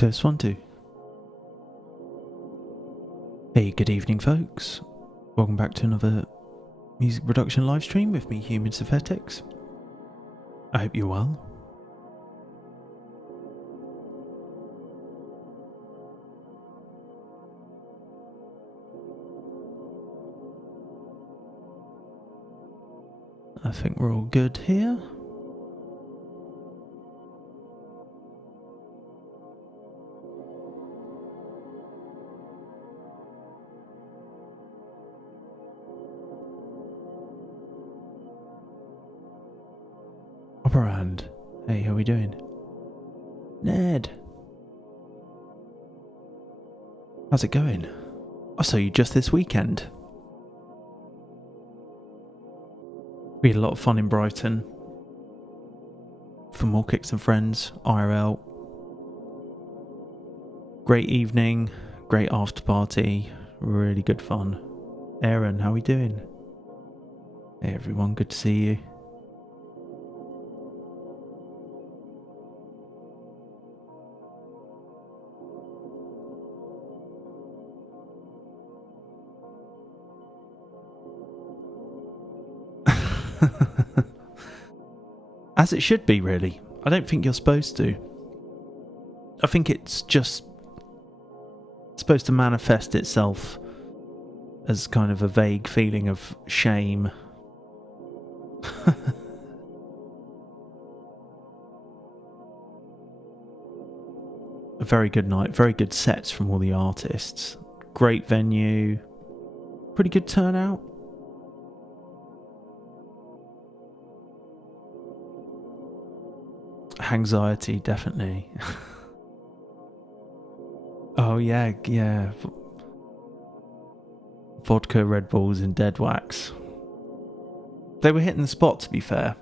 Test 1, 2. Hey, good evening, folks. Welcome back to another music production live stream with me, Human Synthetics. I hope you're well. I think we're all good here. Operand. Hey, how we doing? Ned. How's it going? I saw you just this weekend. We had a lot of fun in Brighton. For more kicks and friends, IRL. Great evening, great after party, really good fun. Aaron, how we doing? Hey everyone, good to see you. As it should be, really. I don't think you're supposed to. I think it's just supposed to manifest itself as kind of a vague feeling of shame. A very good night, very good sets from all the artists. Great venue, pretty good turnout. Anxiety, definitely. Oh yeah. Vodka, Red Bulls and Dead Wax. They were hitting the spot, to be fair.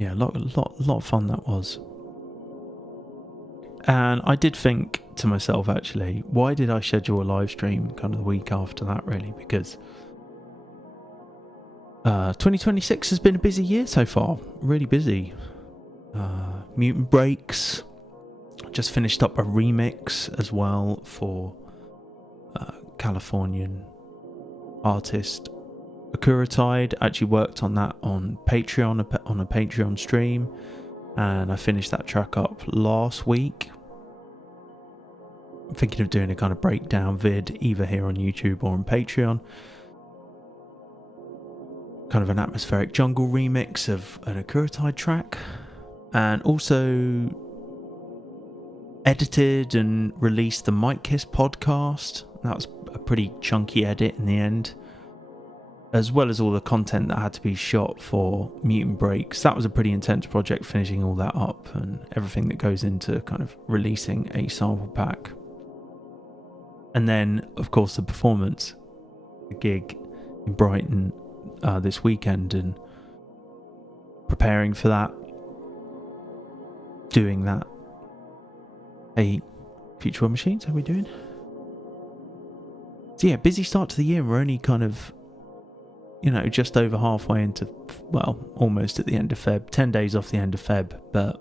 Yeah, a lot of fun that was. And I did think to myself, actually, why did I schedule a live stream kind of the week after that, really? Because 2026 has been a busy year so far, really busy. Mutant Breaks, just finished up a remix as well for Californian artist Akuratide. Actually worked on that on Patreon, on a Patreon stream, and I finished that track up last week. I'm thinking of doing a kind of breakdown vid either here on YouTube or on Patreon. Kind of an atmospheric jungle remix of an Akuratide track, and also edited and released the Mic Kiss podcast. That was a pretty chunky edit in the end, as well as all the content that had to be shot for Mutant Breaks. That was a pretty intense project, finishing all that up and everything that goes into kind of releasing a sample pack. And then, of course, the performance, the gig in Brighton this weekend, and preparing for that, doing that. Hey, Future World Machines, how are we doing? So yeah, busy start to the year. We're only kind of, just over halfway into, well, almost at the end of Feb. 10 days off the end of Feb, but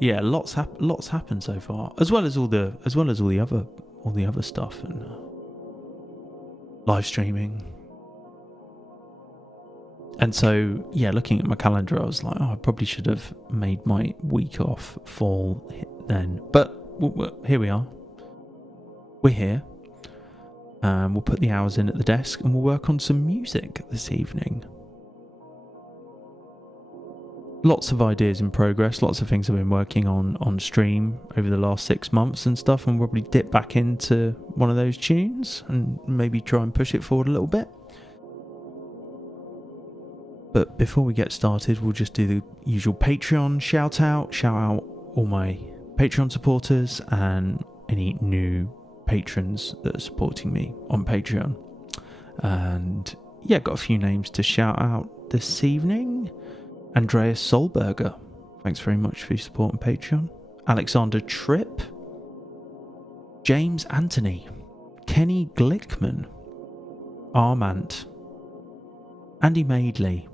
yeah, lots happened so far, as well as all the other stuff and live streaming. And so, yeah, looking at my calendar, I was like, I probably should have made my week off fall then. But here we are. We're here. We'll put the hours in at the desk and we'll work on some music this evening. Lots of ideas in progress. Lots of things I've been working on stream over the last 6 months and stuff. And we'll probably dip back into one of those tunes and maybe try and push it forward a little bit. But before we get started, we'll just do the usual Patreon shout out all my Patreon supporters and any new patrons that are supporting me on Patreon. And yeah, got a few names to shout out this evening. Andreas Solberger, thanks very much for your support on Patreon. Alexander Tripp, James Anthony, Kenny Glickman, Armand, Andy Maidley,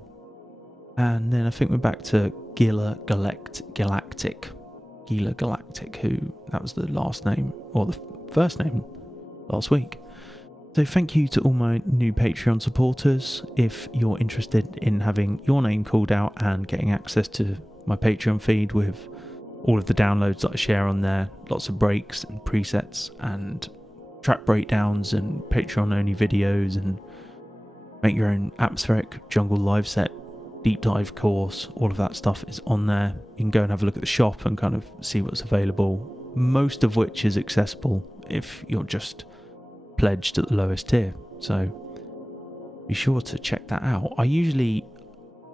And then I think we're back to Gila Galactic, who, that was the last name, or the first name last week. So thank you to all my new Patreon supporters. If you're interested in having your name called out and getting access to my Patreon feed with all of the downloads that I share on there, lots of breaks and presets and track breakdowns and Patreon only videos, and make your own atmospheric jungle live set deep dive course, all of that stuff is on there. You can go and have a look at the shop and kind of see what's available, most of which is accessible if you're just pledged at the lowest tier, so be sure to check that out. I usually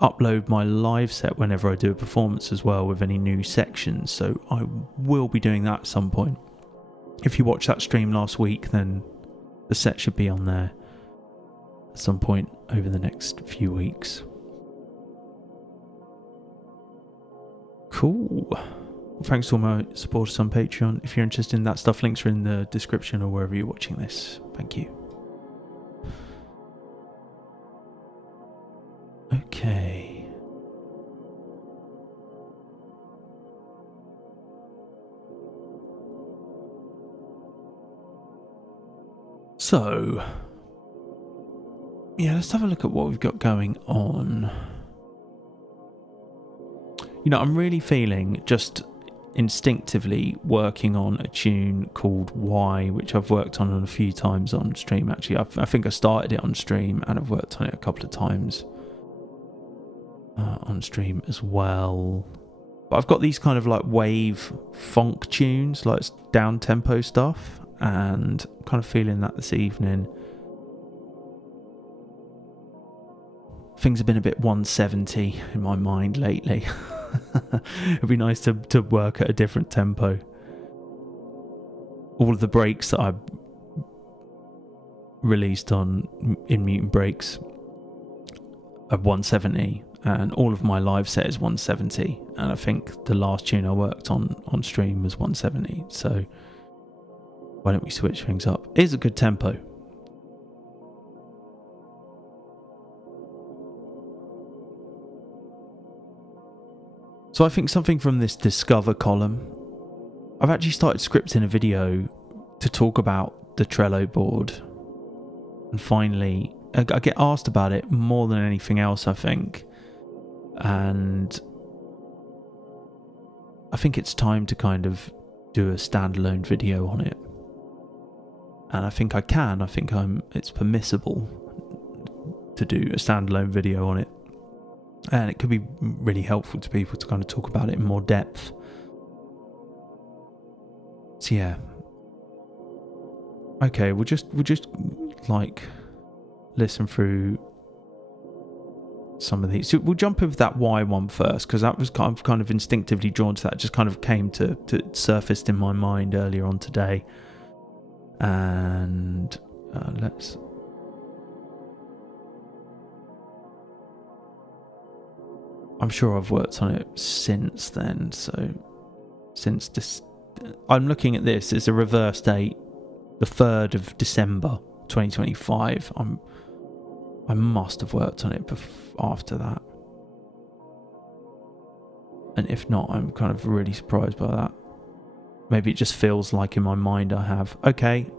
upload my live set whenever I do a performance as well, with any new sections, so I will be doing that at some point. If you watched that stream last week, then the set should be on there at some point over the next few weeks. Cool. Well, thanks to all my supporters on Patreon. If you're interested in that stuff, links are in the description or wherever you're watching this. Thank you. Okay. So, yeah, let's have a look at what we've got going on. You know, I'm really feeling just instinctively working on a tune called Why, which I've worked on a few times on stream, actually. I think I started it on stream and I've worked on it a couple of times on stream as well. But I've got these kind of like wave funk tunes, like down-tempo stuff, and I'm kind of feeling that this evening. Things have been a bit 170 in my mind lately. It'd be nice to work at a different tempo. All of the breaks that I released in Mutant Breaks are 170, and all of my live set is 170, and I think the last tune I worked on stream was 170, so why don't we switch things up? It is a good tempo. So I think something from this Discover column. I've actually started scripting a video to talk about the Trello board. And finally, I get asked about it more than anything else, I think. And I think it's time to kind of do a standalone video on it. And I think I can. I think it's permissible to do a standalone video on it. And it could be really helpful to people to kind of talk about it in more depth. So yeah. Okay, we'll just like listen through some of these. So we'll jump in with that Y one first, because that was kind of instinctively drawn to that. It just kind of came to surfaced in my mind earlier on today. And let's. I'm sure I've worked on it since then. So since this, I'm looking at this. It's a reverse date, the 3rd of December 2025. I must have worked on it after that. And if not, I'm kind of really surprised by that. Maybe it just feels like in my mind I have. Okay,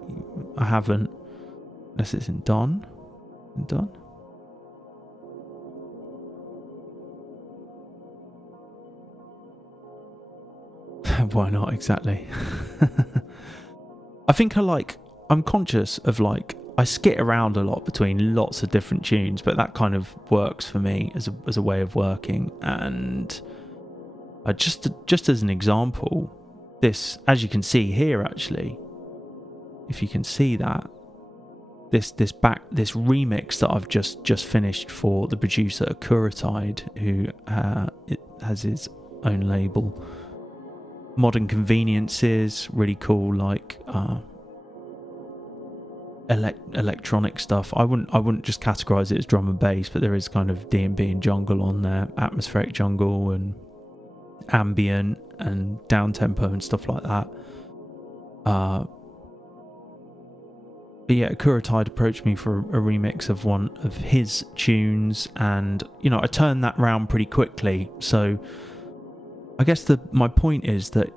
I haven't. Unless it's in done. Done. Why not, exactly. I think I'm conscious of I skit around a lot between lots of different tunes, but that kind of works for me as a way of working. And just as an example, this, as you can see here, actually, if you can see that, this remix that I've just finished for the producer Akuratide, who has his own label, Modern Conveniences, really cool, electronic stuff. I wouldn't just categorize it as drum and bass, but there is kind of D&B and jungle on there, atmospheric jungle and ambient and down tempo and stuff like that. But yeah, Kuratide approached me for a remix of one of his tunes, and I turned that round pretty quickly. So I guess my point is that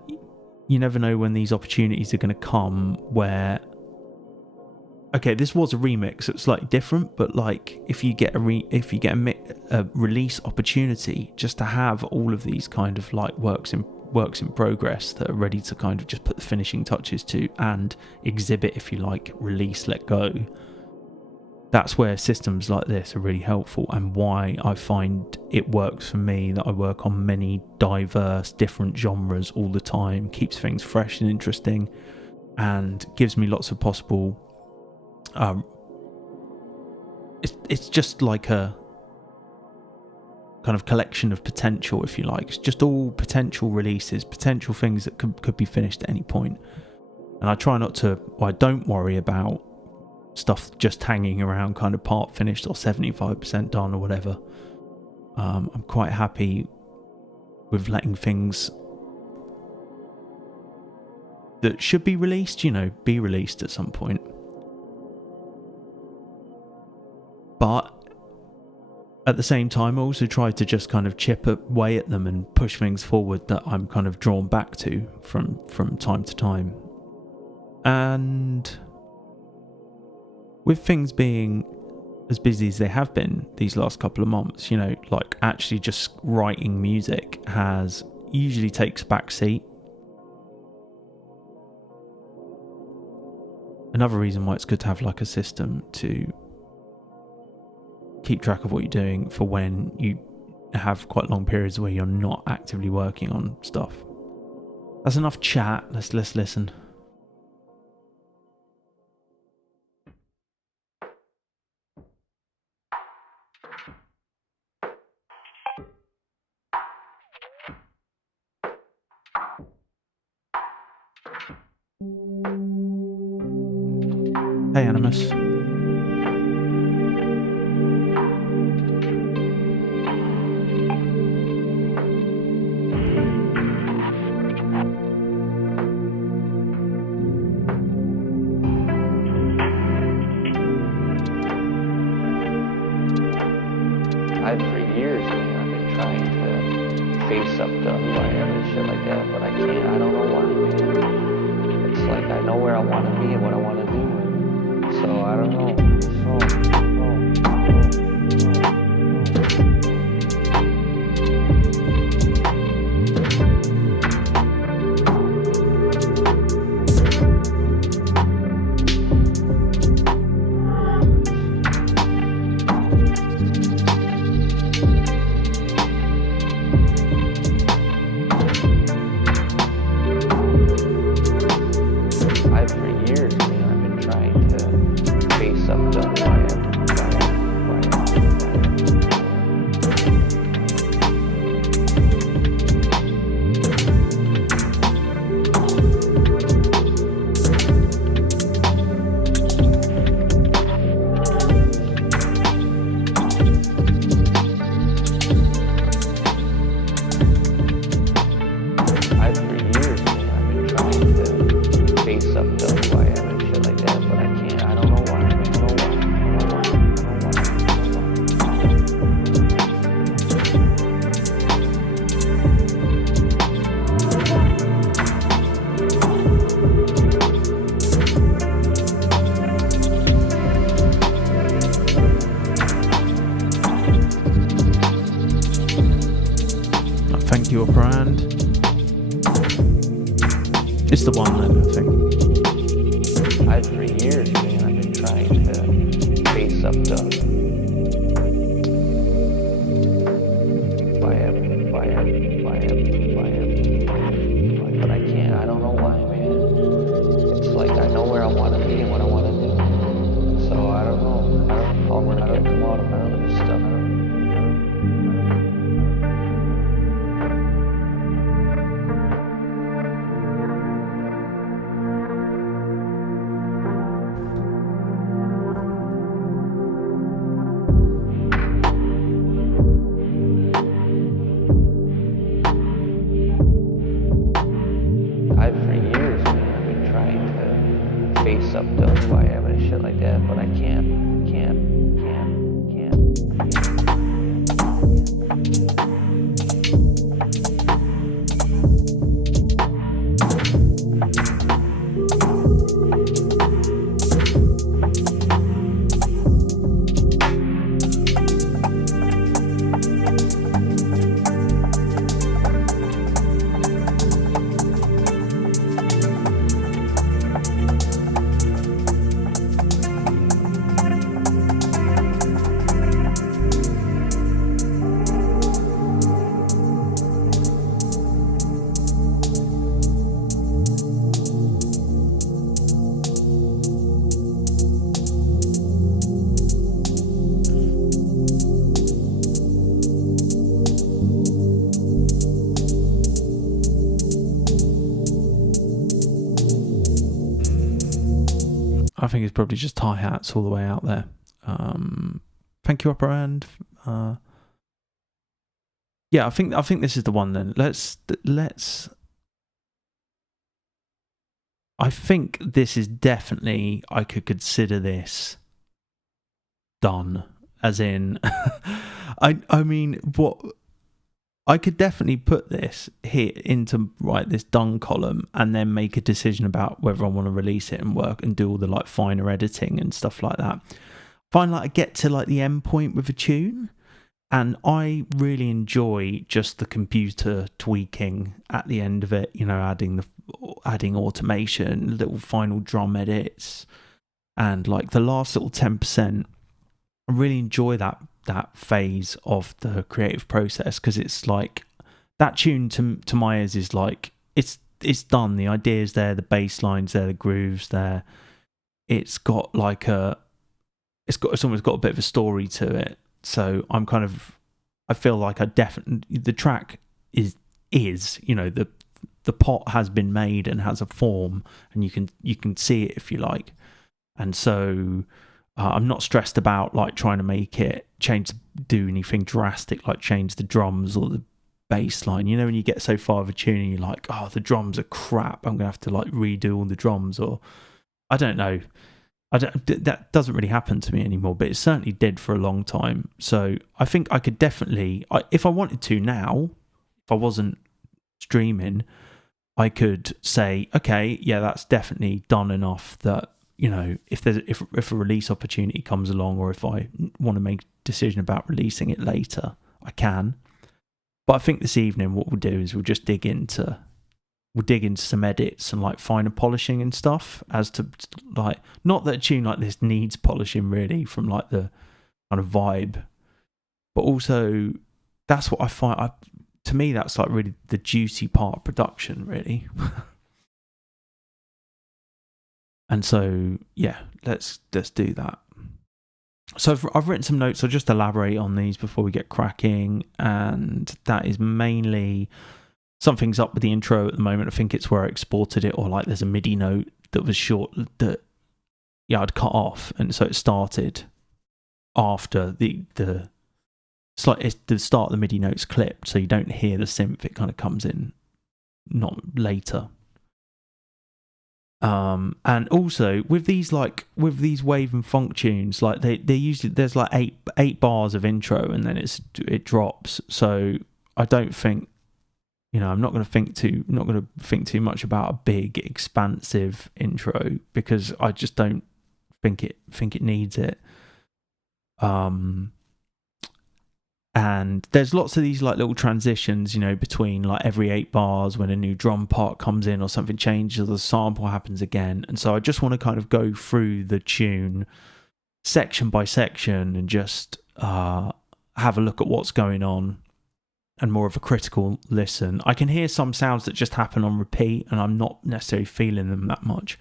you never know when these opportunities are going to come where, okay, this was a remix, it's slightly different, but like if you get a release opportunity, just to have all of these kind of like works in progress that are ready to kind of just put the finishing touches to and exhibit, if you like, release, let go. That's where systems like this are really helpful, and why I find it works for me, that I work on many diverse different genres all the time, keeps things fresh and interesting, and gives me lots of possible it's just like a kind of collection of potential, if you like. It's just all potential releases, potential things that could be finished at any point. And I try not to, I don't worry about stuff just hanging around kind of part finished or 75% done or whatever. I'm quite happy with letting things that should be released, be released at some point. But at the same time, I also try to just kind of chip away at them and push things forward that I'm kind of drawn back to from time to time. And with things being as busy as they have been these last couple of months, like actually just writing music usually takes a back seat. Another reason why it's good to have like a system to keep track of what you're doing for when you have quite long periods where you're not actively working on stuff. That's enough chat. Let's listen. Hey, Animus. For years, I've been trying to face up to fire and shit like that, but I can't. I don't know why, man. It's like I know where I want to be and what I want to do, so I don't know. Your brand. It's the one then, I think. For years, man, I've been trying to face up to but I can't. I don't know why, man. It's like I know where I want to be and what I want to do, so I don't know. I'll get them out of this stuff. face up to who I am and shit like that, but I can't. I think it's probably just hi-hats all the way out there. Thank you, upper end. Yeah, I think this is the one then. Let's. I think this is definitely, I could consider this done. As in, I mean, what I could definitely put this here into this done column and then make a decision about whether I want to release it and work and do all the like finer editing and stuff like that. Find like I get to like the end point with a tune, and I really enjoy just the computer tweaking at the end of it. You know, adding automation, little final drum edits, and like the last little 10%. I really enjoy that phase of the creative process, because it's like that tune to my ears is like it's done. The idea's there, the bass line's there, the grooves there. It's got like it's almost got a bit of a story to it. So I feel like the track is you know, the pot has been made and has a form, and you can see it if you like. And so I'm not stressed about like trying to make it do anything drastic, like change the drums or the bass line. You know, when you get so far of a tune and you're like, oh, the drums are crap, I'm gonna have to like redo all the drums, or I don't know. That doesn't really happen to me anymore, but it certainly did for a long time. So I think I could definitely, if I wanted to now, if I wasn't streaming, I could say, okay, yeah, that's definitely done enough that, you know, if a release opportunity comes along, or if I want to make a decision about releasing it later, I can. But I think this evening what we'll do is we'll dig into some edits and like finer polishing and stuff, as to like, not that a tune like this needs polishing really from like the kind of vibe, but also that's what I find, to me that's like really the juicy part of production really. And so yeah, let's do that. So I've written some notes. I'll just elaborate on these before we get cracking, and that is mainly something's up with the intro at the moment. I think it's where I exported it, or like there's a MIDI note that was short that I'd cut off, and so it started after the start of the MIDI notes clipped, so you don't hear the synth. It kind of comes in not later. And also with these wave and funk tunes, like they usually, there's like eight bars of intro and then it drops. So I don't think, you know, I'm not going to think too much about a big expansive intro, because I just don't think it needs it. And there's lots of these like little transitions, you know, between like every 8 bars when a new drum part comes in or something changes or the sample happens again. And so I just want to kind of go through the tune section by section and just have a look at what's going on, and more of a critical listen. I can hear some sounds that just happen on repeat and I'm not necessarily feeling them that much,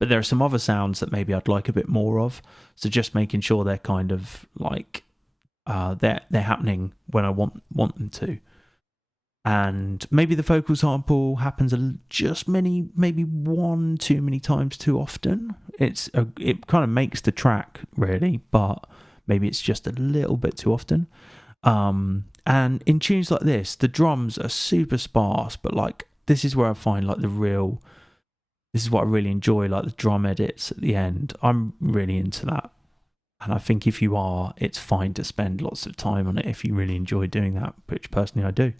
but there are some other sounds that maybe I'd like a bit more of. So just making sure they're kind of like they're happening when I want them to. And maybe the vocal sample happens maybe one too many times too often. It kind of makes the track really, but maybe it's just a little bit too often. And in tunes like this, the drums are super sparse, but like this is where I find like the real this is what I really enjoy, like the drum edits at the end. I'm really into that. And I think if you are, it's fine to spend lots of time on it if you really enjoy doing that, which personally I do.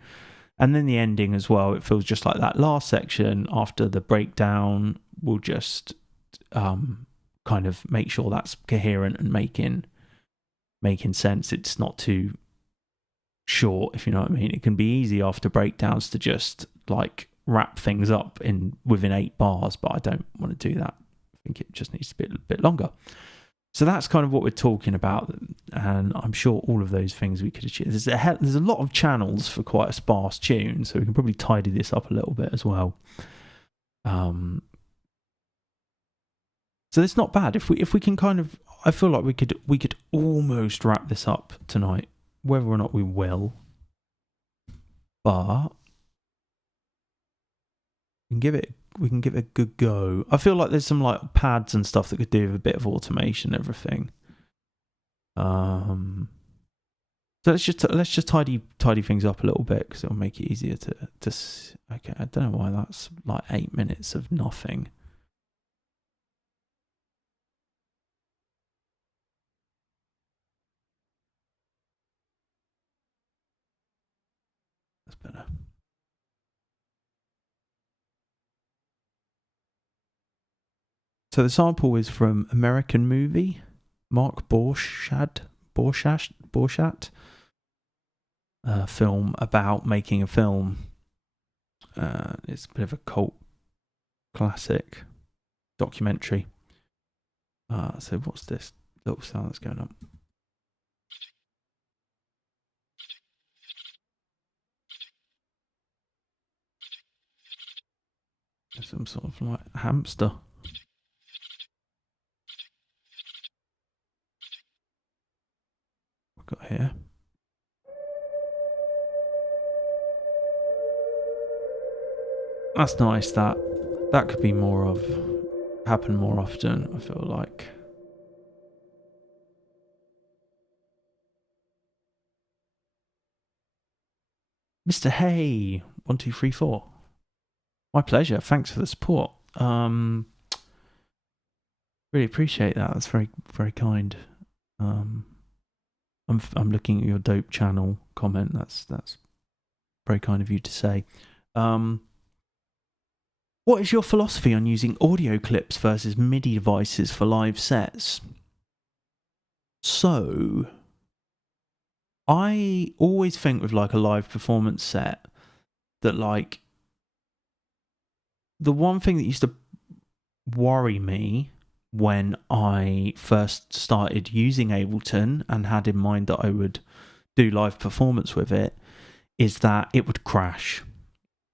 And then the ending as well, it feels just like that last section after the breakdown will just kind of make sure that's coherent and making sense. It's not too short, if you know what I mean. It can be easy after breakdowns to just like wrap things up within 8 bars, but I don't want to do that. I think it just needs to be a bit longer. So that's kind of what we're talking about, and I'm sure all of those things we could achieve. There's a lot of channels for quite a sparse tune, so we can probably tidy this up a little bit as well. So it's not bad if we can kind of. I feel like we could almost wrap this up tonight, whether or not we will, but we can give it a good go. I feel like there's some like pads and stuff that could do with a bit of automation and everything. So let's just tidy things up a little bit, because it'll make it easier to. Okay, I don't know why that's like 8 minutes of nothing. That's better. So the sample is from American Movie, Mark Borchardt, a film about making a film. It's a bit of a cult classic documentary. So what's this little sound that's going on? Some sort of like hamster. Got here. That's nice. That could be happen more often, I feel like. Mr. Hay 1234. My pleasure. Thanks for the support. Really appreciate that. That's very, very kind. I'm looking at your dope channel comment. That's very kind of you to say. What is your philosophy on using audio clips versus MIDI devices for live sets? So, I always think with like a live performance set that like the one thing that used to worry me when I first started using Ableton and had in mind that I would do live performance with it is that it would crash.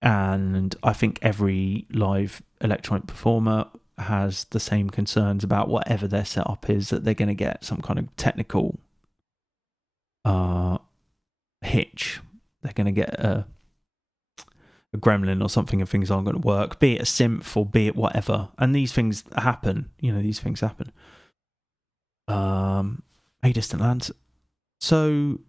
And I think every live electronic performer has the same concerns about whatever their setup is, that they're going to get some kind of technical hitch. They're going to get a gremlin or something and things aren't going to work, be it a synth or be it whatever. And these things happen. These things happen. Hey, Distant Lands. So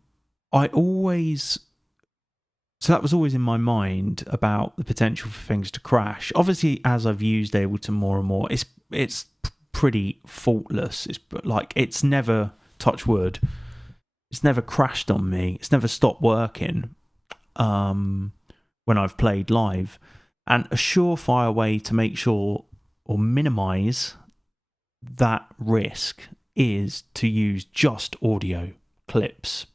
that was always in my mind about the potential for things to crash. Obviously, as I've used Ableton more and more, it's pretty faultless. It's never, touch wood, it's never crashed on me. It's never stopped working when I've played live. And a surefire way to make sure or minimize that risk is to use just audio clips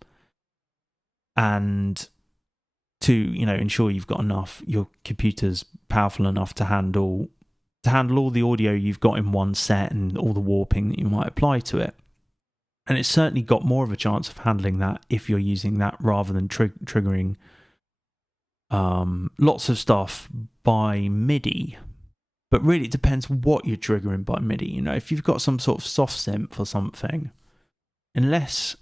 and to ensure you've got enough, your computer's powerful enough to handle all the audio you've got in one set and all the warping that you might apply to it. And it's certainly got more of a chance of handling that if you're using that rather than triggering lots of stuff by MIDI. But really it depends what you're triggering by MIDI. If you've got some sort of soft synth or something, unless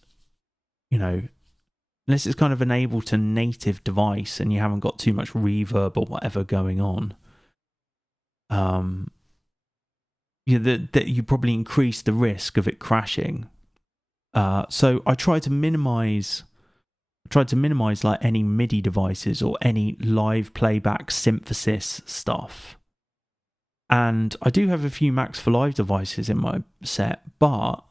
it's kind of an Ableton native device and you haven't got too much reverb or whatever going on, that you probably increase the risk of it crashing. So I try to minimize like any MIDI devices or any live playback synthesis stuff. And I do have a few Macs for Live devices in my set, but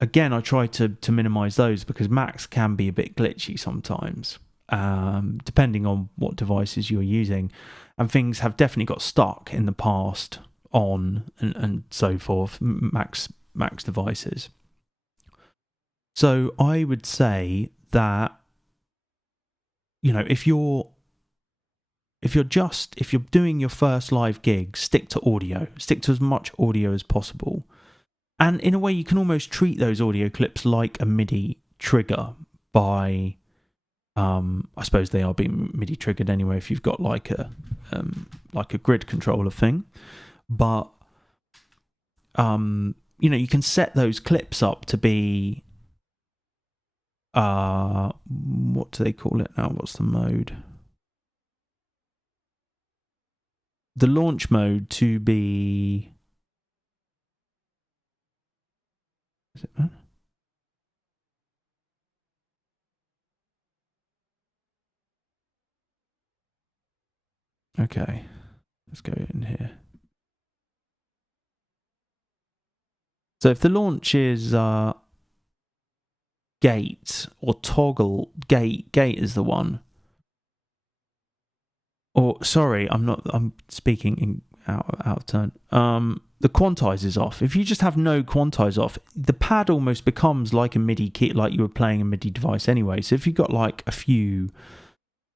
again, I try to minimize those because Macs can be a bit glitchy sometimes, depending on what devices you're using. And things have definitely got stuck in the past on and so forth, Macs devices. So I would say that, if you're doing your first live gig, stick to audio. Stick to as much audio as possible. And in a way, you can almost treat those audio clips like a MIDI trigger by, I suppose they are being MIDI triggered anyway if you've got like a grid controller thing. But, you can set those clips up to be, what do they call it now? What's the mode? The launch mode to be... Is it that? Okay, let's go in here. So if the launch is gate or toggle, gate is the one. Or sorry, I'm speaking out of turn. The quantize is off. If you just have no quantize off, the pad almost becomes like a MIDI kit, like you were playing a MIDI device anyway. So if you've got like a few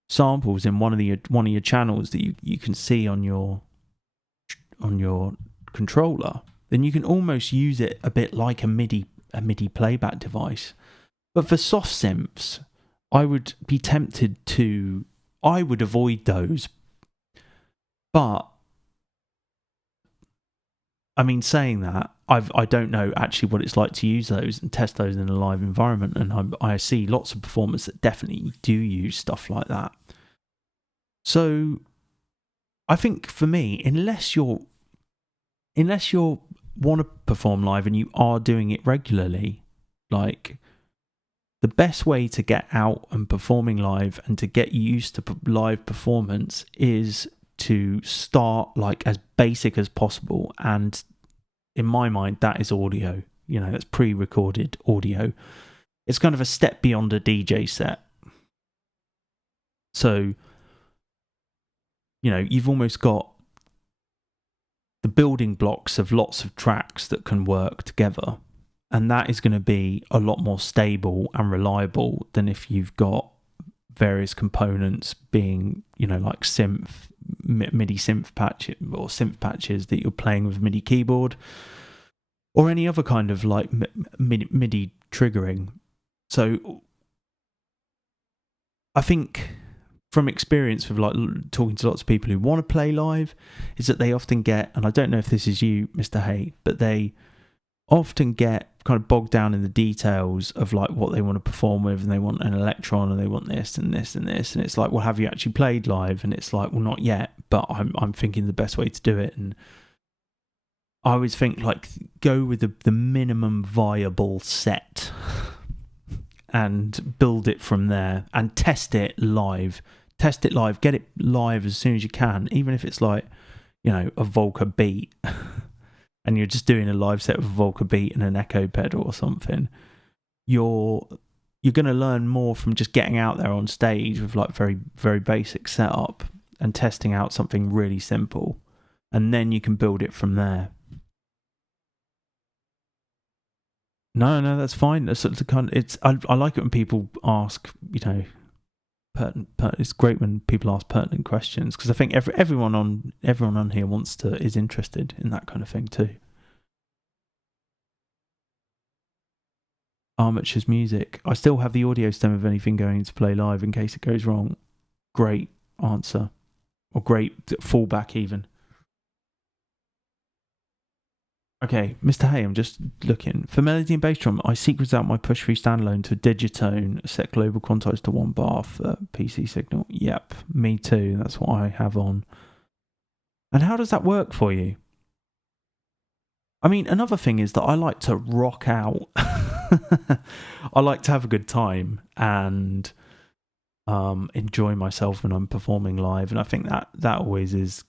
samples in one of your channels that you can see on your controller, then you can almost use it a bit like a MIDI playback device. But for soft synths, I would be tempted to. I would avoid those. But I mean, saying that, I don't know actually what it's like to use those and test those in a live environment, and I see lots of performers that definitely do use stuff like that. So I think for me, unless you want to perform live and you are doing it regularly, like the best way to get out and performing live and to get used to live performance is to start like as basic as possible. And in my mind, that is audio. That's pre-recorded audio. It's kind of a step beyond a DJ set. So, you've almost got the building blocks of lots of tracks that can work together. And that is going to be a lot more stable and reliable than if you've got various components being, like MIDI synth patch or synth patches that you're playing with MIDI keyboard or any other kind of like MIDI triggering. So I think from experience with like talking to lots of people who want to play live is that they often get, and I don't know if this is you, Mr. Hay, but they often get kind of bogged down in the details of like what they want to perform with, and they want an electron and they want this and this and this, and it's like, well, have you actually played live? And it's like, well, not yet, but I'm thinking the best way to do it. And I always think like go with the minimum viable set and build it from there and test it live, get it live as soon as you can, even if it's like a Volca beat and you're just doing a live set with a Volca beat and an echo pedal or something. You're going to learn more from just getting out there on stage with like very, very basic setup and testing out something really simple, and then you can build it from there. No, that's fine. That's the kind. I like it when people ask, it's great when people ask pertinent questions, because I think everyone on here is interested in that kind of thing too. Armature's music. I still have the audio stem of anything going to play live in case it goes wrong. Great answer, or great fallback even. Okay, Mr. Hay, I'm just looking. For melody and bass drum, I sequenced out my push-through standalone to Digitone, set global quantize to 1 bar for PC signal. Yep, me too. That's what I have on. And how does that work for you? I mean, another thing is that I like to rock out. I like to have a good time and enjoy myself when I'm performing live. And I think that always is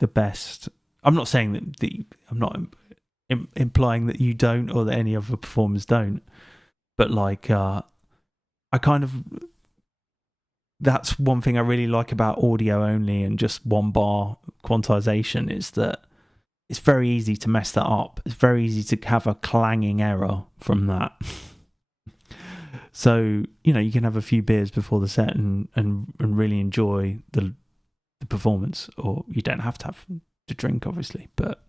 the best. I'm not saying that I'm not implying that you don't or that any other performers don't, but like I kind of, that's one thing I really like about audio only and just one bar quantization, is that it's very easy to mess that up. It's very easy to have a clanging error from that. So, you know, you can have a few beers before the set and really enjoy the performance, or you don't have to have to drink, obviously. But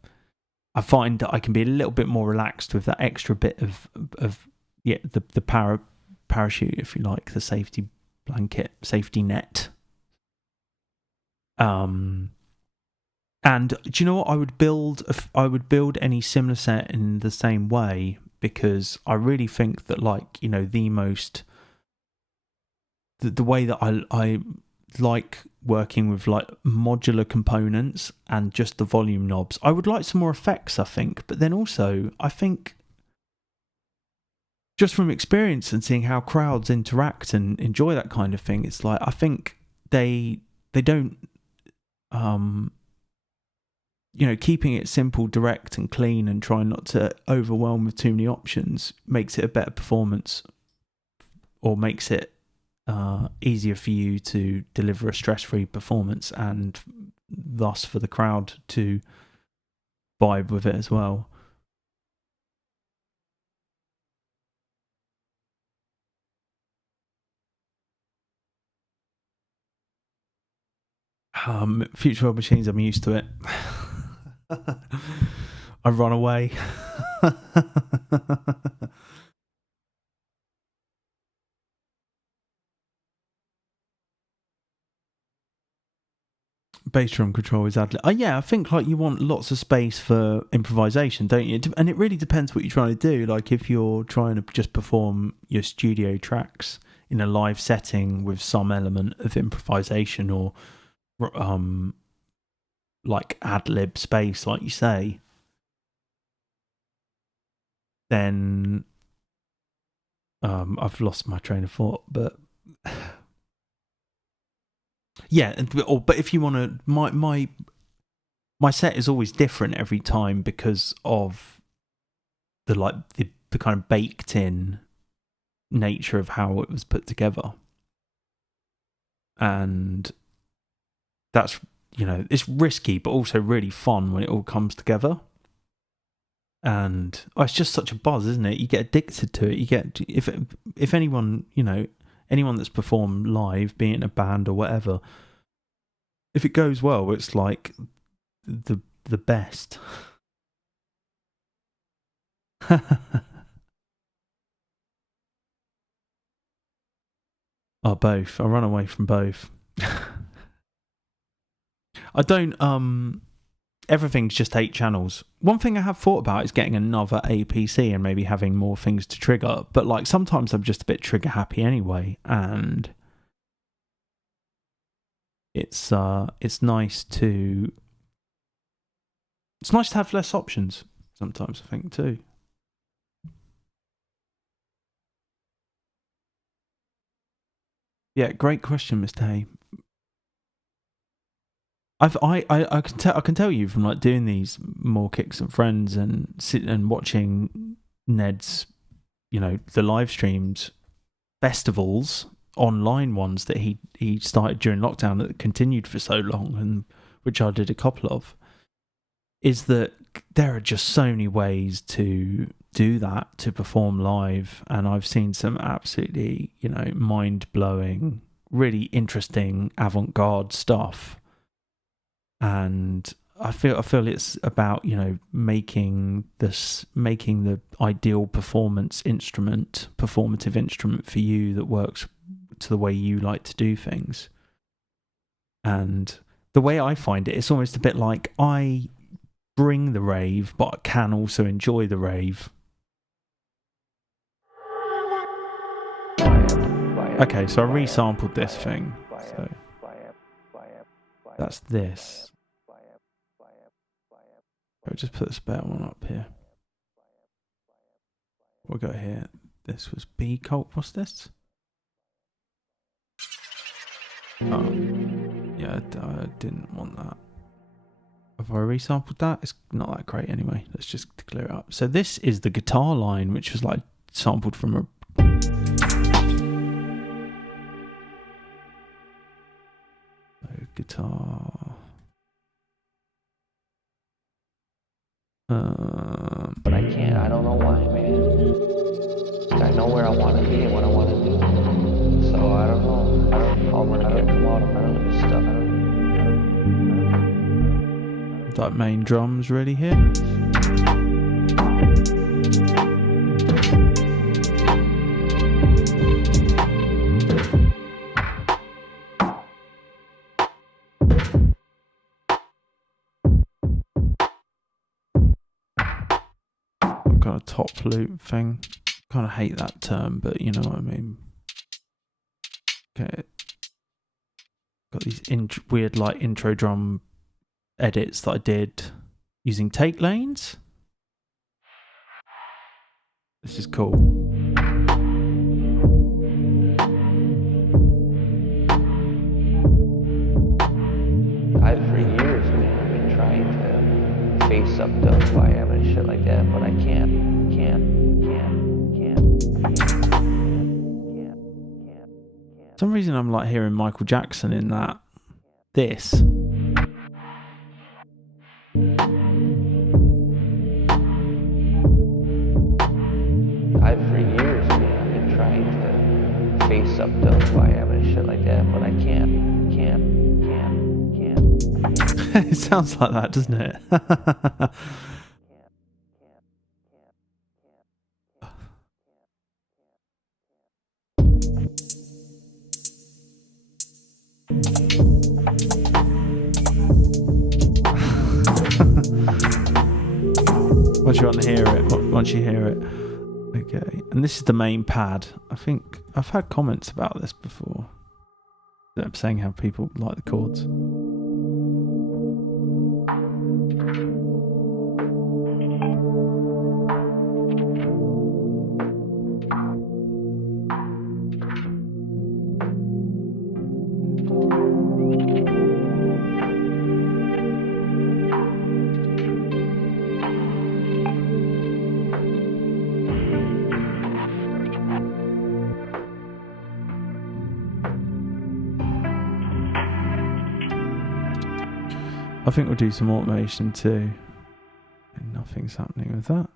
I find that I can be a little bit more relaxed with that extra bit of the parachute, if you like, the safety blanket, safety net. And do you know what? I would build any similar set in the same way, because I really think that, like, you know, the way that I like working with like modular components and just the volume knobs. I would like some more effects, I think, but then also I think, just from experience and seeing how crowds interact and enjoy that kind of thing, it's like I think they don't you know, keeping it simple, direct and clean and trying not to overwhelm with too many options makes it a better performance, or makes it easier for you to deliver a stress-free performance, and thus for the crowd to vibe with it as well. Future World Machines, I'm used to it. I run away. Bass drum control is ad-lib. Yeah, I think like you want lots of space for improvisation, don't you? And it really depends what you're trying to do. Like if you're trying to just perform your studio tracks in a live setting with some element of improvisation, or like ad-lib space, like you say, then I've lost my train of thought, but yeah. But if you want to, my set is always different every time because of the kind of baked in nature of how it was put together, and that's, you know, it's risky but also really fun when it all comes together. And it's just such a buzz, isn't it? You get addicted to it. You get, if anyone, you know, anyone that's performed live, be it in a band or whatever, if it goes well, it's like the best. Both. I run away from both. I don't. Everything's just 8 channels. One thing I have thought about is getting another APC and maybe having more things to trigger. But like sometimes I'm just a bit trigger happy anyway, and it's nice to have less options sometimes, I think, too. Yeah, great question, Mr. Hay. I can tell you from like doing these more kicks and friends and watching Ned's, you know, the live streams, festivals, online ones that he started during lockdown that continued for so long, and which I did a couple of, is that there are just so many ways to do that, to perform live, and I've seen some absolutely, you know, mind-blowing, really interesting avant-garde stuff. And I feel it's about, you know, making the ideal performative instrument for you that works to the way you like to do things. And the way I find it, it's almost a bit like I bring the rave, but I can also enjoy the rave. Okay, so I resampled this thing. So that's this. I'll just put this better one up here. What we got here? This was B Cult. What's this? Oh, yeah, I didn't want that. Have I resampled that? It's not that great anyway. Let's just clear it up. So this is the guitar line, which was like sampled from a... guitar... But I can't. I don't know why, man. I know where I want to be and what I want to do. So I don't know. I don't know when I get come out of this stuff. That main drums really here. Kind of top loop thing. Kind of hate that term, but you know what I mean. Okay. Got these weird like intro drum edits that I did using take lanes. This is cool. For years, man, I've been trying to face up to who I am and shit like that, but I can't. For some reason I'm like hearing Michael Jackson in that. This. For years, man, I've been trying to face up to who I am and shit like that, but I can't. It sounds like that, doesn't it? Once you hear it. Okay, and this is the main pad. I think I've had comments about this before. I'm saying how people like the chords. I think we'll do some automation too. And nothing's happening with that.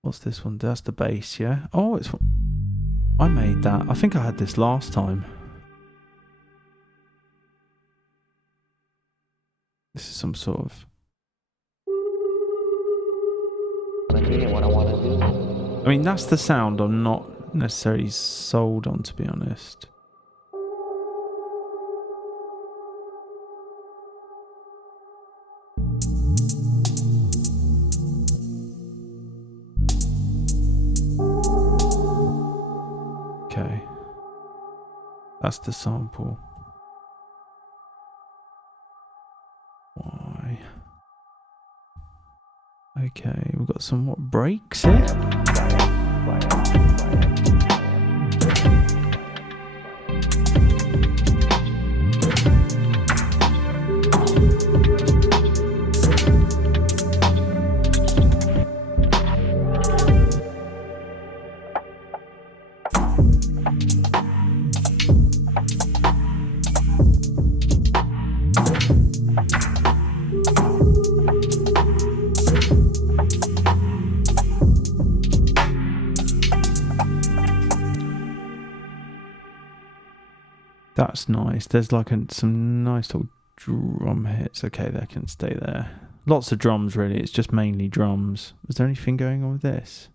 What's this one? That's the bass, yeah? Oh, it's... I made that. I think I had this last time. This is some sort of... What I want to do. I mean, that's the sound I'm not necessarily sold on, to be honest. Okay. That's the sample. Why? Okay, we've got some what breaks here. That's nice. There's like some nice little drum hits. Okay, they can stay there. Lots of drums, really. It's just mainly drums. Was there anything going on with this?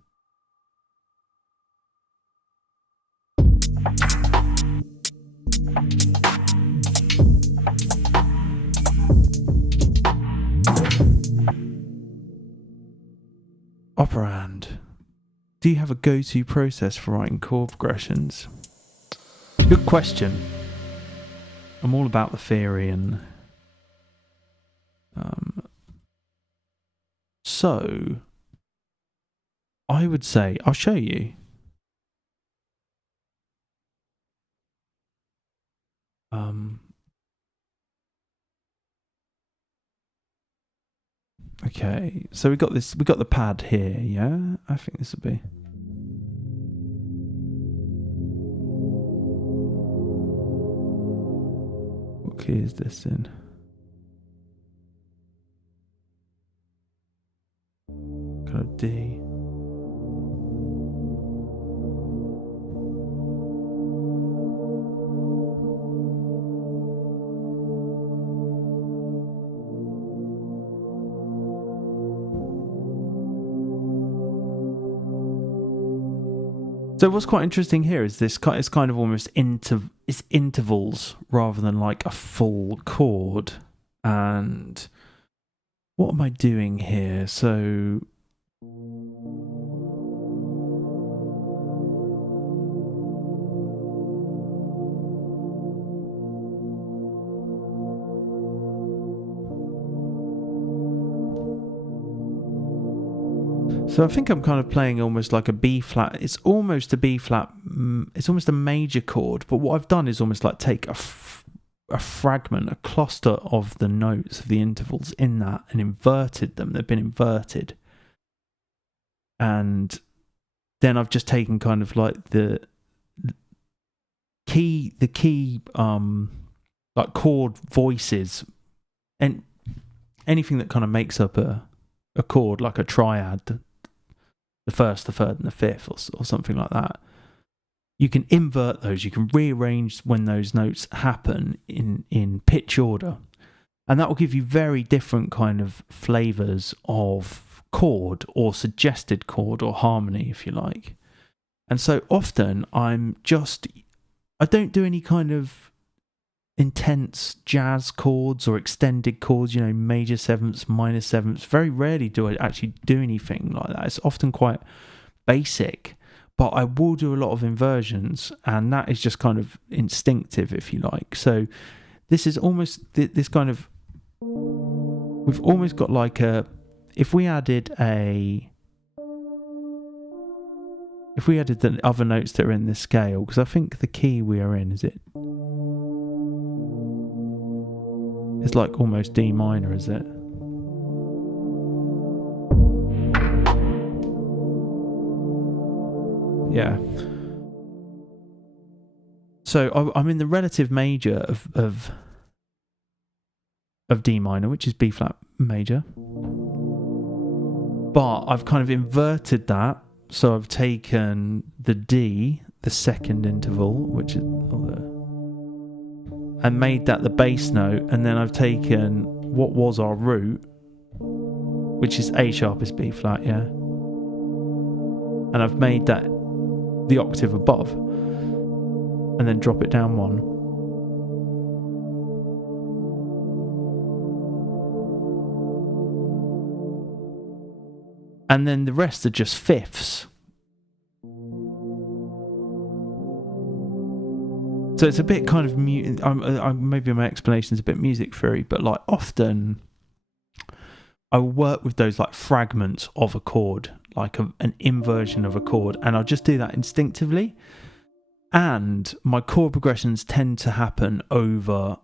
Operand. Do you have a go-to process for writing chord progressions? Good question. I'm all about the theory and so I would say I'll show you. Okay, so we got the pad here, yeah? I think this would be. What key is this in? Kind of D. So what's quite interesting here is it's kind of almost it's intervals rather than like a full chord. And what am I doing here? So I think I'm kind of playing almost like a B flat. It's almost a B flat. It's almost a major chord. But what I've done is almost like take a fragment, a cluster of the notes of the intervals in that and inverted them. They've been inverted. And then I've just taken kind of like the key like chord voices and anything that kind of makes up a chord, like a triad. The first, the third, and the fifth, or something like that. You can invert those. You can rearrange when those notes happen in pitch order, and that will give you very different kind of flavors of chord or suggested chord or harmony, if you like. And so often I don't do any kind of intense jazz chords or extended chords, major sevenths, minor sevenths. Very rarely do I actually do anything like that. It's often quite basic, but I will do a lot of inversions, and that is just kind of instinctive, if you like. So this is almost this kind of, we've almost got like if we added the other notes that are in this scale, because I think the key we are in, it's like almost D minor, is it? Yeah. So I'm in the relative major of D minor, which is B flat major. But I've kind of inverted that. So I've taken the D, the second interval, which is and made that the bass note, and then I've taken what was our root, which is A sharp is B flat, yeah, and I've made that the octave above, and then drop it down one. And then the rest are just fifths. So it's a bit kind of maybe my explanation's a bit music theory, but like often I will work with those like fragments of a chord, like an inversion of a chord, and I'll just do that instinctively. And my chord progressions tend to happen over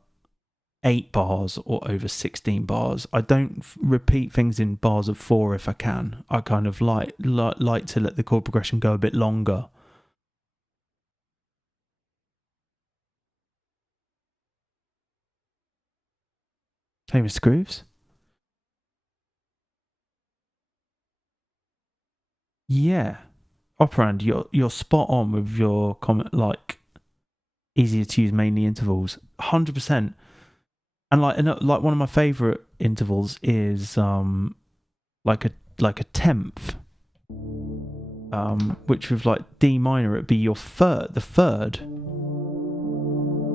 8 bars or over 16 bars. I don't repeat things in bars of 4 if I can. I kind of like to let the chord progression go a bit longer. Hey, Mr. Grooves? Yeah. Operand, you're spot on with your comment, like easier to use mainly intervals. 100%. And like one of my favourite intervals is like a tenth. Which with like D minor it'd be the third,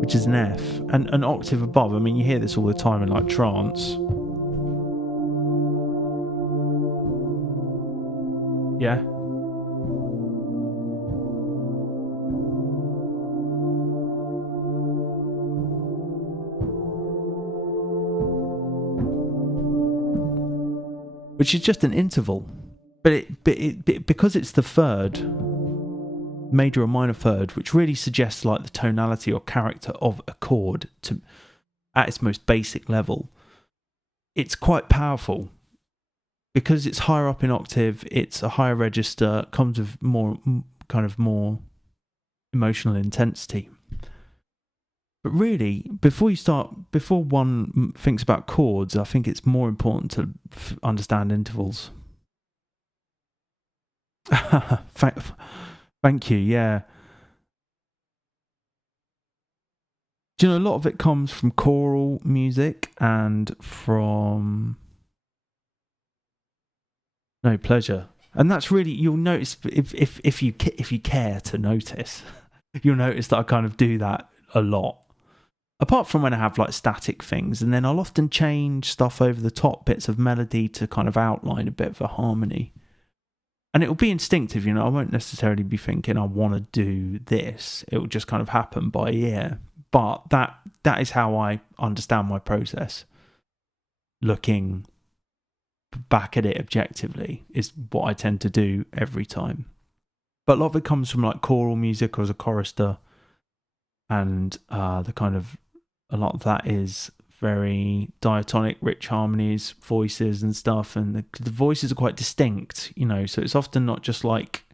which is an F, and an octave above. I mean, you hear this all the time in like trance. Yeah. Which is just an interval, but because it's the third, major or minor third, which really suggests like the tonality or character of a chord at its most basic level. It's quite powerful, because it's higher up in octave, it's a higher register, comes with more emotional intensity. But really, before one thinks about chords, I think it's more important to understand intervals. Thank you, yeah. Do you know, a lot of it comes from choral music and from... No, pleasure. And that's really, you'll notice, if you care to notice, you'll notice that I kind of do that a lot. Apart from when I have like static things, and then I'll often change stuff over the top, bits of melody to kind of outline a bit of a harmony. And it will be instinctive, I won't necessarily be thinking I want to do this. It will just kind of happen by ear. But that is how I understand my process. Looking back at it objectively is what I tend to do every time. But a lot of it comes from like choral music or as a chorister, and the kind of a lot of that is very diatonic, rich harmonies, voices and stuff, and the voices are quite distinct, so it's often not just like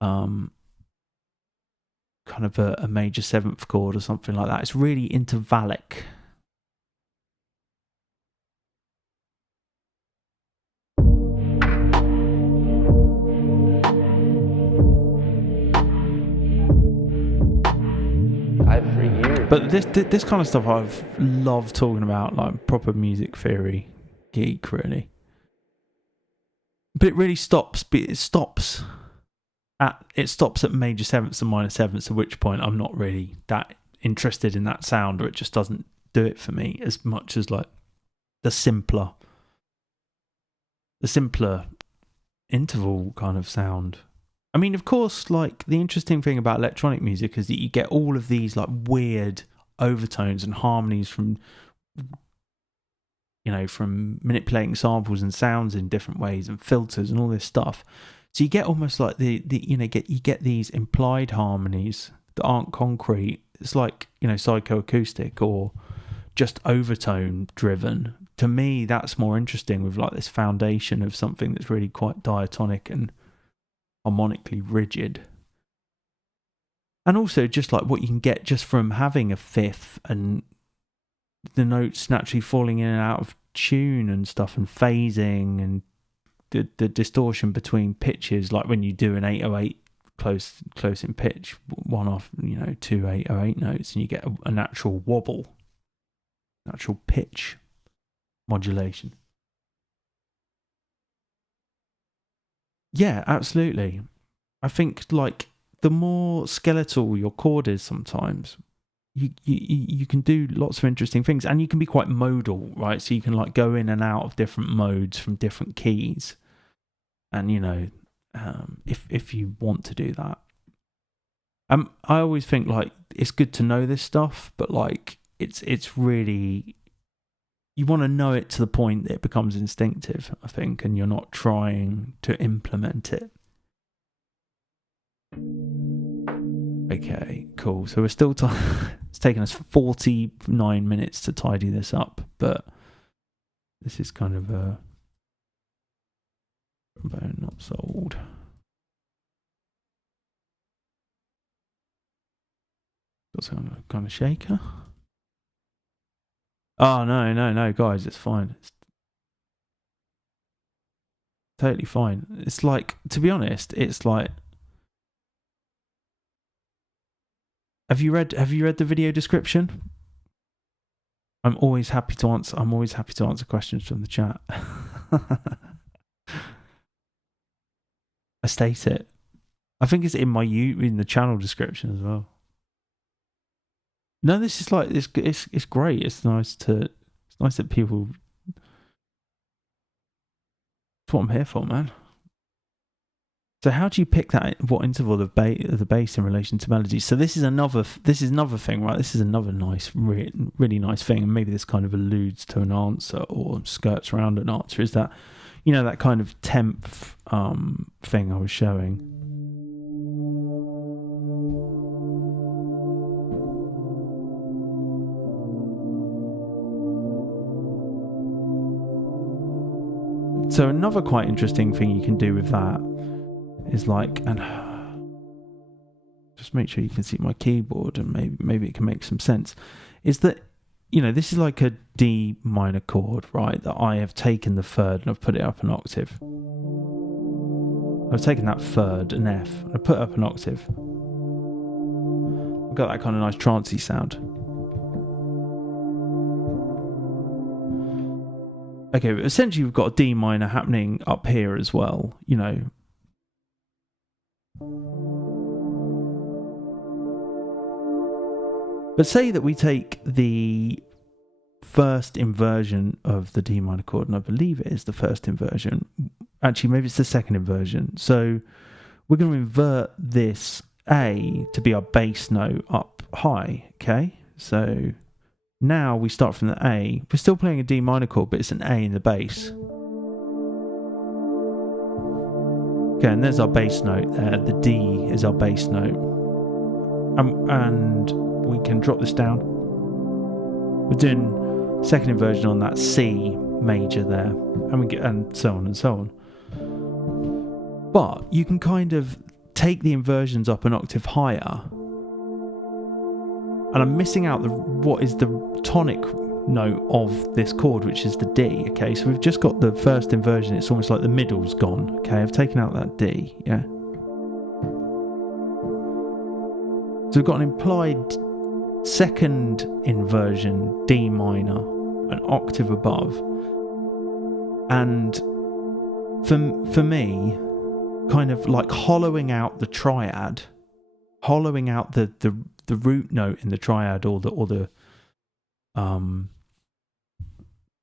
kind of a major seventh chord or something like that. It's really intervallic. But this kind of stuff I've loved talking about, like proper music theory geek, really. But it really stops. It stops at major sevenths and minor sevenths, at which point I'm not really that interested in that sound, or it just doesn't do it for me as much as like the simpler interval kind of sound. I mean, of course, like the interesting thing about electronic music is that you get all of these like weird overtones and harmonies from manipulating samples and sounds in different ways and filters and all this stuff. So you get almost like you get these implied harmonies that aren't concrete. It's like, psychoacoustic or just overtone driven. To me, that's more interesting, with like this foundation of something that's really quite diatonic and harmonically rigid. And also just like what you can get just from having a fifth and the notes naturally falling in and out of tune and stuff, and phasing, and the distortion between pitches, like when you do an 808 close in pitch, one off, 2 808 notes, and you get a natural wobble, natural pitch modulation. Yeah, absolutely. I think like the more skeletal your chord is, sometimes you can do lots of interesting things, and you can be quite modal, right? So you can like go in and out of different modes from different keys, and if you want to do that. I always think like it's good to know this stuff, but like it's really, you want to know it to the point that it becomes instinctive, I think, and you're not trying to implement it. Okay, cool. So we're still it's taken us 49 minutes to tidy this up, but this is kind of a bone not sold. Got some kind of shaker. Oh no, guys, it's fine. It's totally fine. It's like, to be honest, it's like, Have you read the video description? I'm always happy to answer questions from the chat. I state it. I think it's in the channel description as well. No, this is like it's great. It's nice that people. That's what I'm here for, man. So how do you pick what interval of the bass in relation to melody? So this is another thing, right? This is another nice, really nice thing, and maybe this kind of alludes to an answer or skirts around an answer. Is that, that kind of tenth thing I was showing. So another quite interesting thing you can do with that is like, and just make sure you can see my keyboard and maybe it can make some sense, is that, you know, this is like a D minor chord, right, that I have taken the third and I've put it up an octave. I've taken that third, an F, and I put it up an octave. I've got that kind of nice trancey sound. Okay, but essentially we've got a D minor happening up here as well, you know. But say that we take the first inversion of the D minor chord, and I believe it is the first inversion. Actually, maybe it's the second inversion. So we're going to invert this A to be our bass note up high, okay? So now we start from the A. We're still playing a D minor chord, but it's an A in the bass. Okay, and there's our bass note there. The D is our bass note. And we can drop this down. We're doing second inversion on that C major there, and we get, and so on and so on. But you can kind of take the inversions up an octave higher, and I'm missing out what is the tonic note of this chord, which is the D. Okay, so we've just got the first inversion. It's almost like the middle's gone. Okay, I've taken out that D. Yeah. So we've got an implied second inversion D minor, an octave above, and for me, kind of like hollowing out the triad, hollowing out the root note in the triad, or the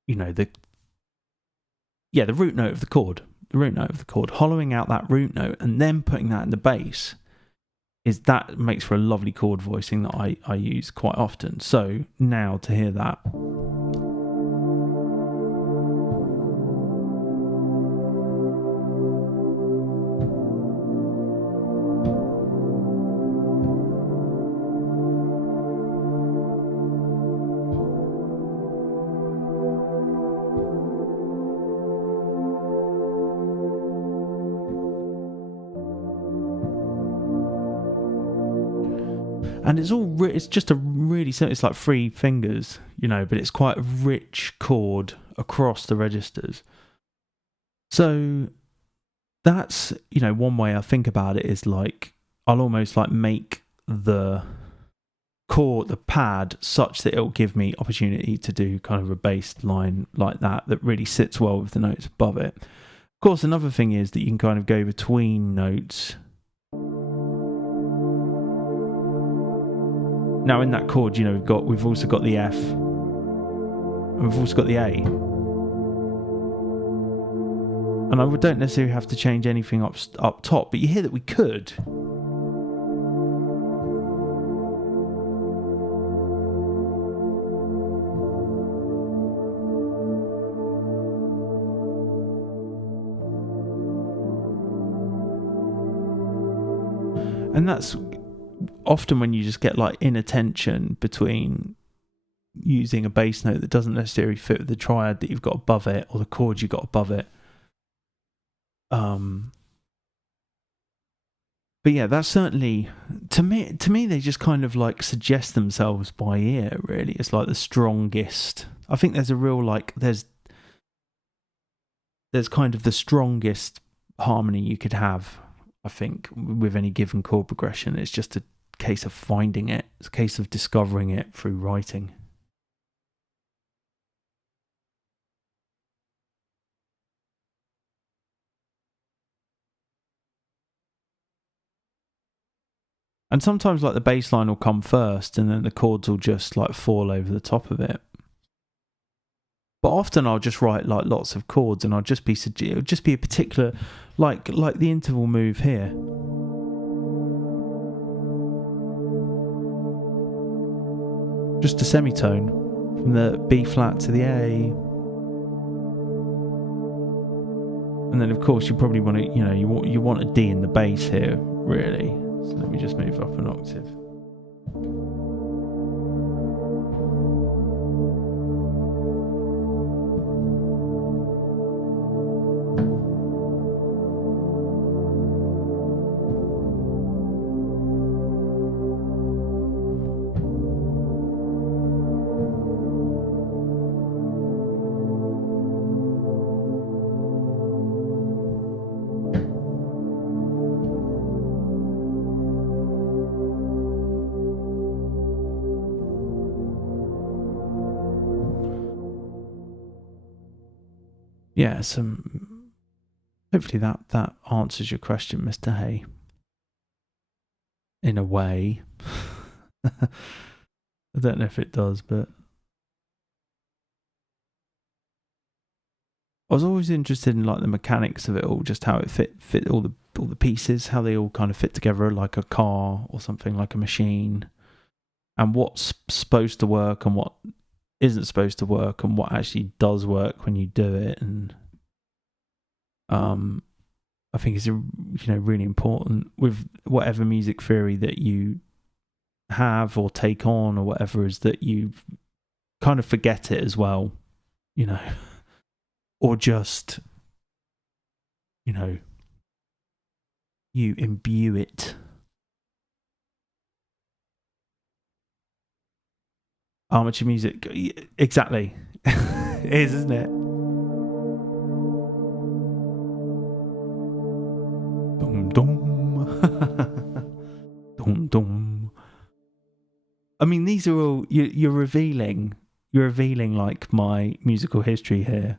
you know, the root note of the chord, hollowing out that root note and then putting that in the bass. That makes for a lovely chord voicing that I use quite often. So now to hear that. And it's just a really simple, it's like 3 fingers, you know, but it's quite a rich chord across the registers. So that's, you know, one way I think about it is like, I'll almost like make the chord, the pad, such that it'll give me opportunity to do kind of a bass line like that really sits well with the notes above it. Of course, another thing is that you can kind of go between notes. Now in that chord, you know, we've also got the F, and we've also got the A, and I don't necessarily have to change anything up top, but you hear that we could. And that's often when you just get like inattention between using a bass note that doesn't necessarily fit with the triad that you've got above it, or the chord you've got above it. But yeah, that's certainly, to me they just kind of like suggest themselves by ear, really. It's like the strongest. I think there's a real like there's kind of the strongest harmony you could have, I think, with any given chord progression. It's just a case of finding it. It's a case of discovering it through writing. And sometimes like the bass line will come first and then the chords will just like fall over the top of it. But often I'll just write like lots of chords, and it'll just be a particular, like the interval move here. Just a semitone from the B flat to the A. And then of course you probably want to, you know, you want a D in the bass here, really. So let me just move up an octave. yeah, hopefully that answers your question, Mr. Hay. In a way. I don't know if it does, but I was always interested in like the mechanics of it all, just how it fit all the pieces, how they all kind of fit together like a car or something, like a machine, and what's supposed to work and what isn't supposed to work, and what actually does work when you do it. And I think it's really important with whatever music theory that you have or take on or whatever, is that you kind of forget it as well, or just you imbue it. Amateur music, exactly. It is, isn't it? Dum dum. Dum dum. I mean, these are all you're revealing like my musical history here.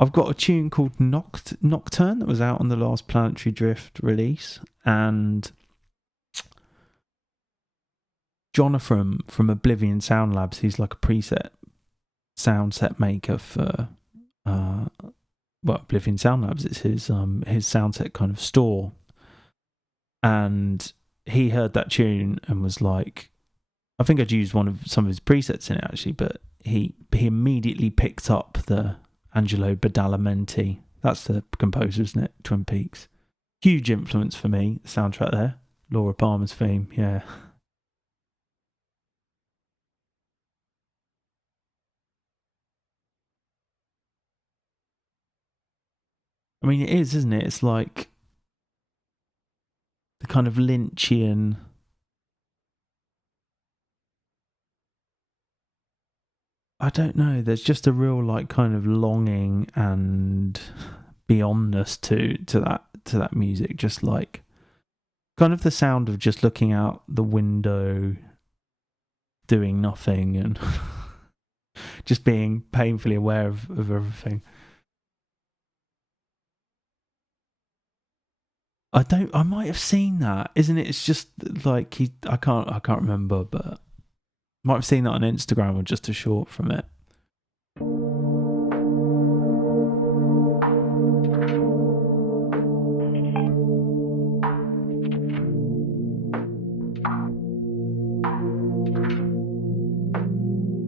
I've got a tune called Nocturne that was out on the last Planetary Drift release, and Jonathan from Oblivion Sound Labs, he's like a preset sound set maker for Oblivion Sound Labs. It's his sound set kind of store, and he heard that tune and was like, I think I'd used some of his presets in it actually, but he immediately picked up the Angelo Badalamenti. That's the composer, isn't it? Twin Peaks. Huge influence for me, the soundtrack there. Laura Palmer's theme, yeah. I mean, it is, isn't it? It's like the kind of Lynchian... I don't know. There's just a real like kind of longing and beyondness to that music. Just like kind of the sound of just looking out the window, doing nothing, and just being painfully aware of everything. I might have seen that. Isn't it? It's just like I can't remember, but might have seen that on Instagram or just a short from it.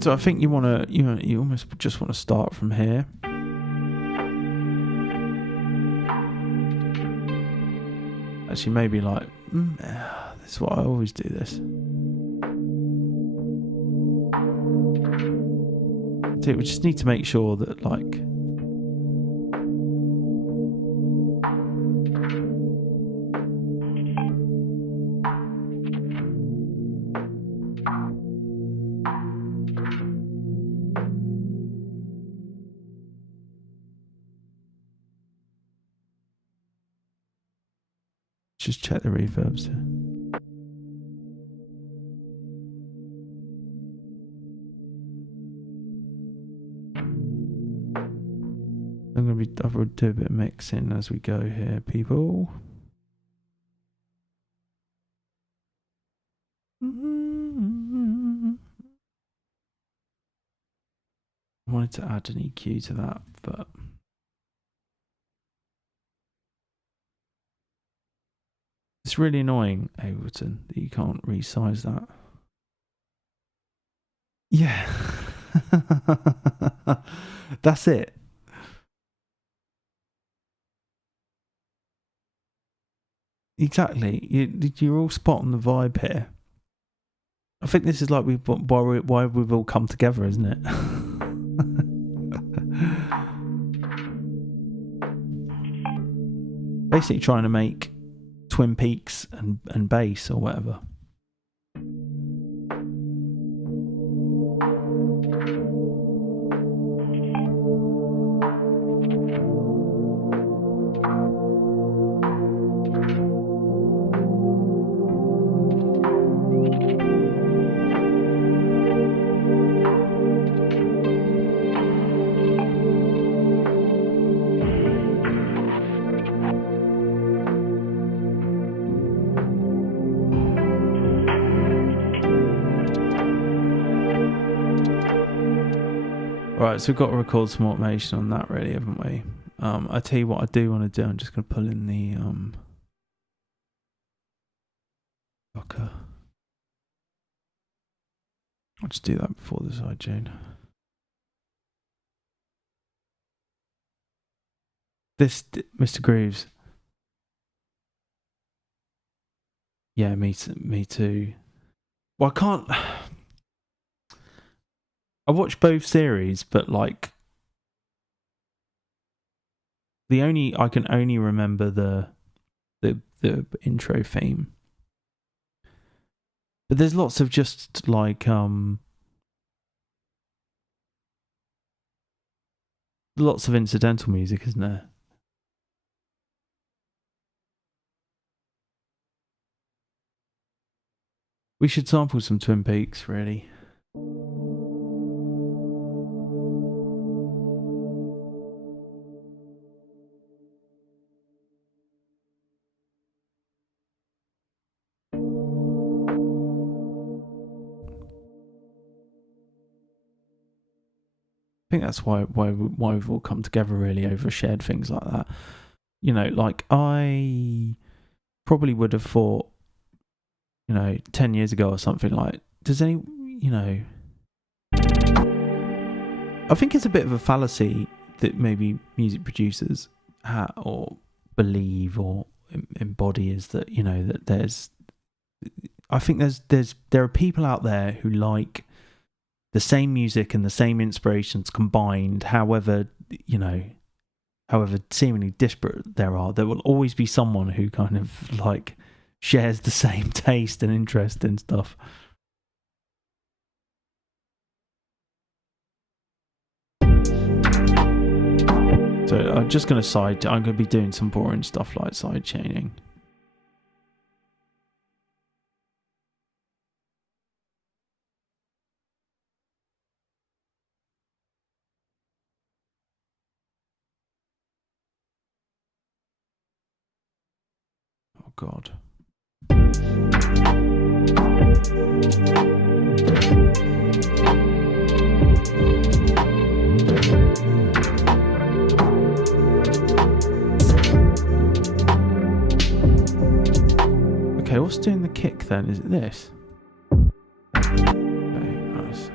So I think you almost just want to start from here. Actually, maybe like, this is what I always do this. We just need to make sure that like just check the reverbs here. I will do a bit of mixing as we go here, people. I wanted to add an EQ to that, but it's really annoying, Ableton, that you can't resize that. Yeah. That's it. Exactly. You're all spotting the vibe here. I think this is like why we've all come together, isn't it? Basically trying to make Twin Peaks and bass or whatever. Right, so we've got to record some automation on that, really, haven't we? I tell you what I do want to do. I'm just going to pull in the Docker. I'll just do that before the sidechain. This, Mr. Grooves. Yeah, me too. Well, I can't. I watched both series, but like I can only remember the intro theme. But there's lots of just like lots of incidental music, isn't there? We should sample some Twin Peaks, really. I think that's why we've all come together, really, over shared things like that. You know, like I probably would have thought, 10 years ago or something, like, I think it's a bit of a fallacy that maybe music producers or believe or embody, is that, that there are people out there who like the same music and the same inspirations combined, however seemingly disparate there will always be someone who kind of like shares the same taste and interest in stuff. So I'm just going to be doing some boring stuff like side chaining. Oh God. Okay, what's doing the kick then? Is it this? Okay, nice.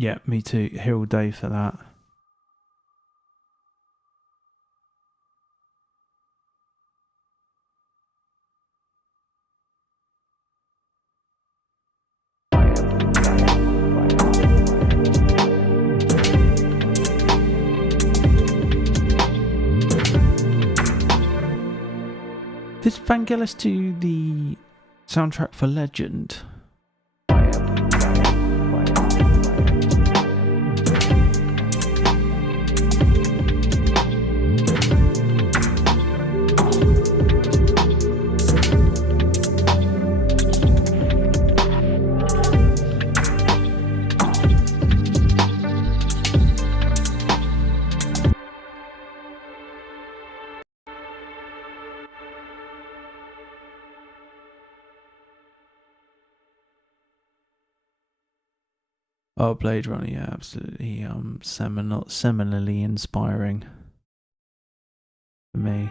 Yeah, me too. Here all day for that. Did Vangelis do the soundtrack for Legend? Oh, Blade Runner, yeah, absolutely. Seminally inspiring for me.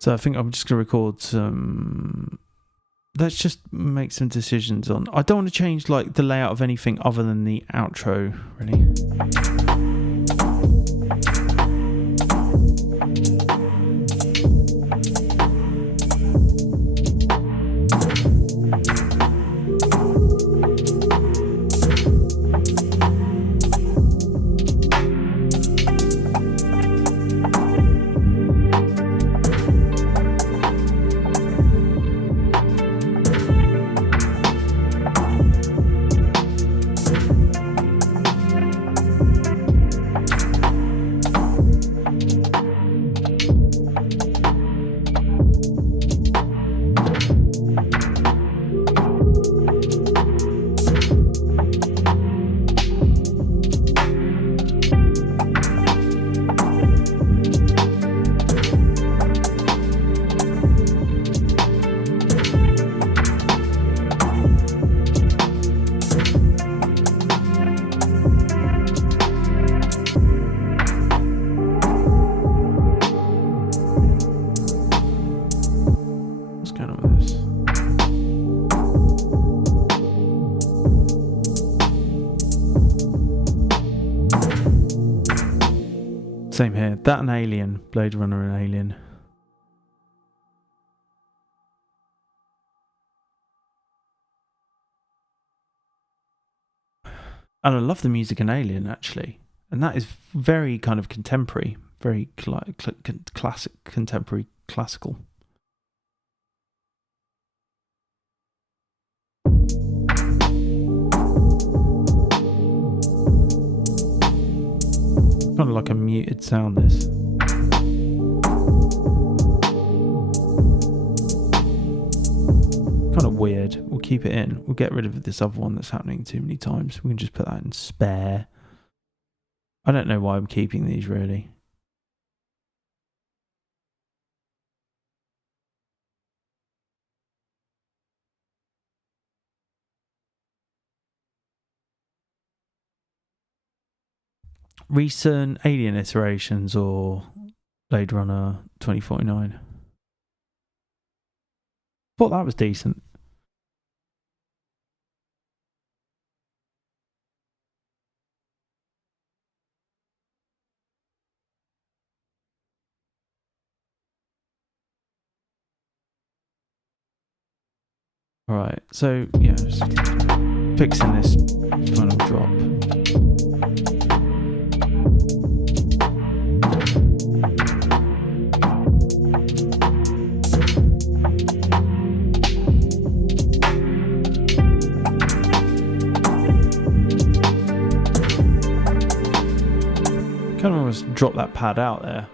So I think I'm just going to record some... Let's just make some decisions on... I don't want to change like the layout of anything other than the outro, really. Same here. That and Alien. Blade Runner and Alien. And I love the music in Alien, actually. And that is very kind of contemporary. Very classic, contemporary, classical. Kind of like a muted sound, this. Kind of weird. We'll keep it in. We'll get rid of this other one that's happening too many times. We can just put that in spare. I don't know why I'm keeping these, really. Recent Alien iterations or Blade Runner 2049? Thought that was decent. Alright, so yeah, just fixing this final drop. Kind of almost drop that pad out there.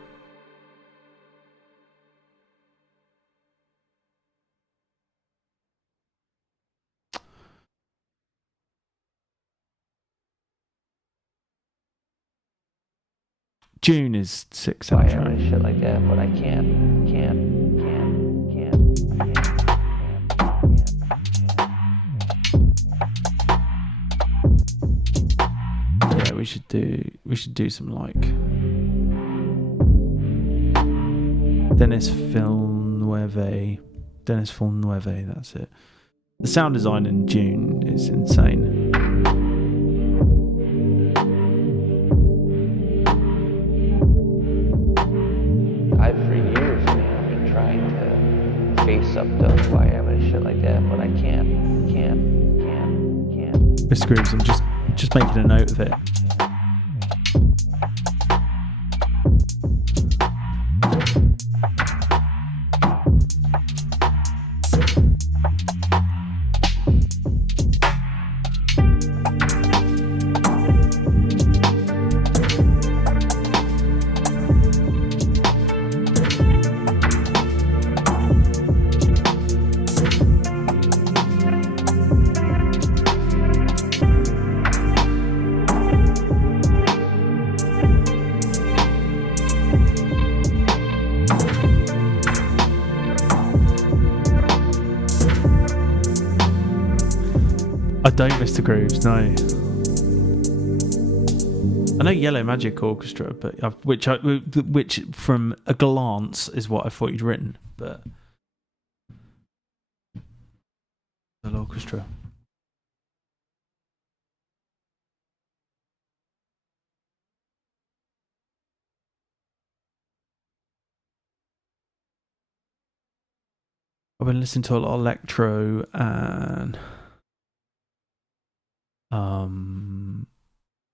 June is 6 hours. And shit like that, but I can't. Yeah, we should do some like Dennis Villeneuve, that's it. The sound design in June is insane. For years, face up to who I am and shit like that, but I can't. Mr. Grooves, I'm just making a note of it. I don't, Mr. Grooves, no. I know Yellow Magic Orchestra, but which from a glance is what I thought you'd written, but the orchestra. I've been listening to a lot of electro and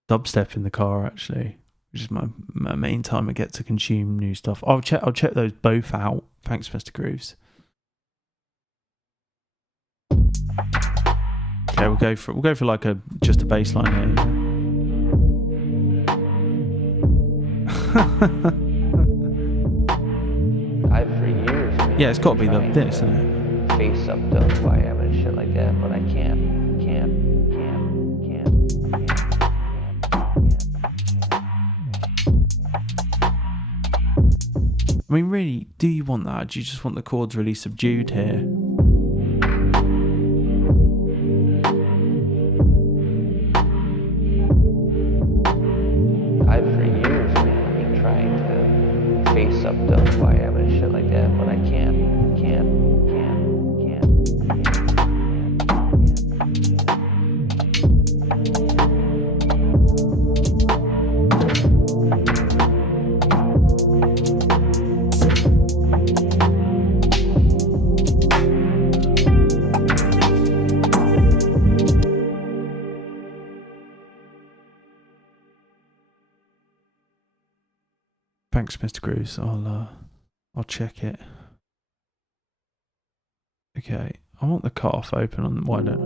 dubstep in the car, actually, which is my main time I get to consume new stuff. I'll check those both out. Thanks, Mr. Grooves. Okay, we'll go for like just a bass line here. I've for years. Yeah, it's got to be this, isn't it? Face up to who I am and shit like that, but I can't. I mean, really, do you want that? Do you just want the chords really subdued here? I've for years, man, I've been trying to face up to who I am and shit like that, but I can't. Thanks, Mr. Grooves. I'll check it. Okay, I want the cutoff open on. Why don't?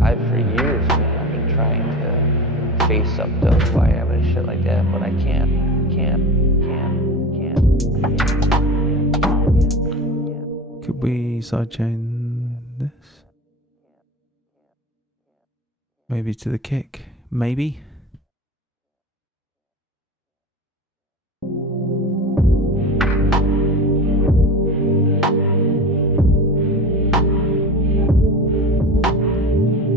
I've for years, man, I've been trying to face up to who I am and shit like that, but I can't. Could we sidechain this? Maybe to the kick. Maybe.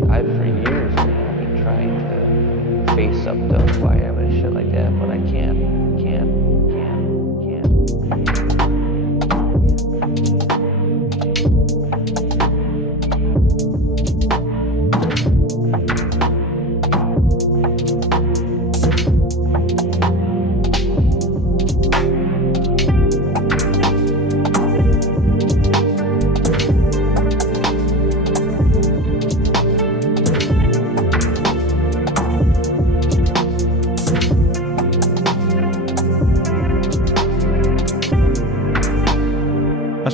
I've for years, man, I've been trying to face up to who I am and shit like that, but I can't.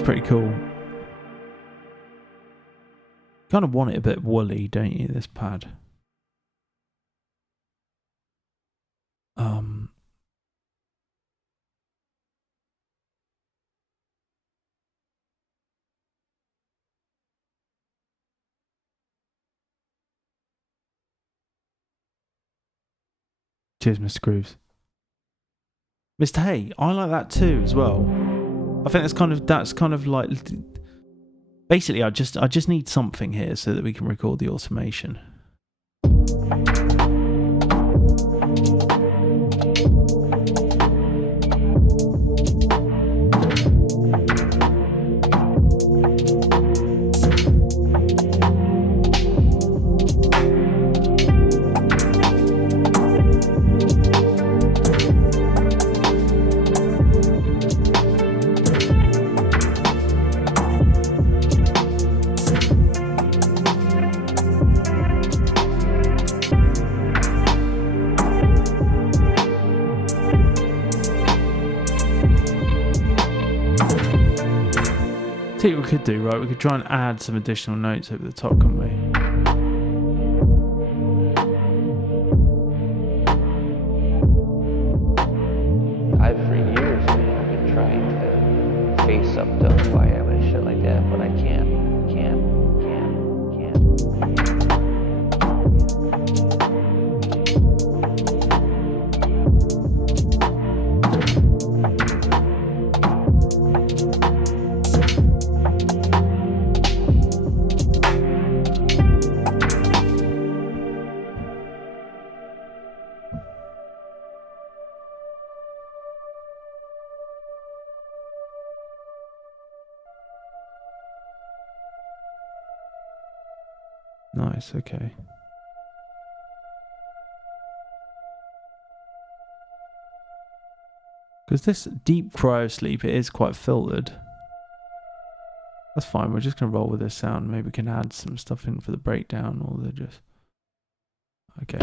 Pretty cool. Kind of want it a bit woolly, don't you, this pad? Cheers, Mr. Grooves. Mr. Hay, I like that too as well. I think that's kind of like, basically I just need something here so that we can record the automation. Tell you what we could do, right? We could try and add some additional notes over the top, couldn't we? For years, man, I've been trying to face up to who I am and shit like that, but I can't. Nice, okay. Because this deep cryo sleep, it is quite filtered. That's fine, we're just going to roll with this sound. Maybe we can add some stuff in for the breakdown, or the just... Okay.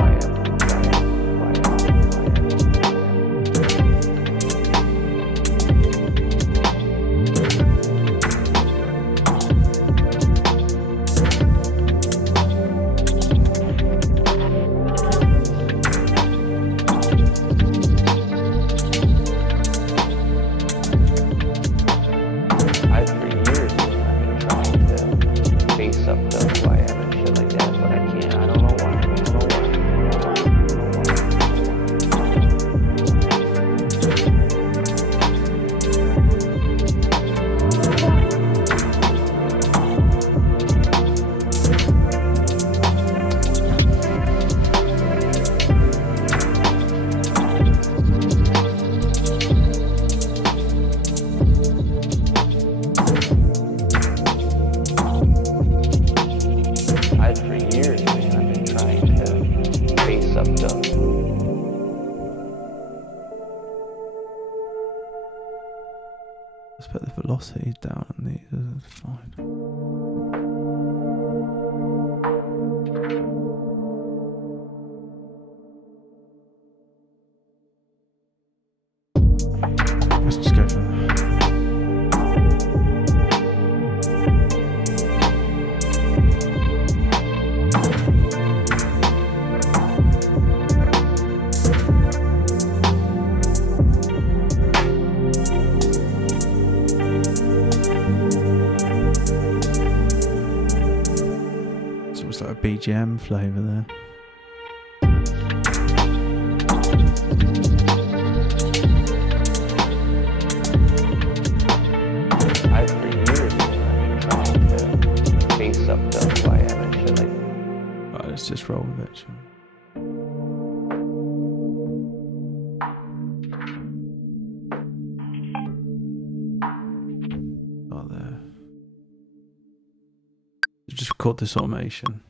Let's put the velocity down on these, that's fine. Let's just go for that. BGM flavour there. For years I've been trying to face up to who I am and shit like that. Right, let's just roll with it. Oh, there. Just record this automation.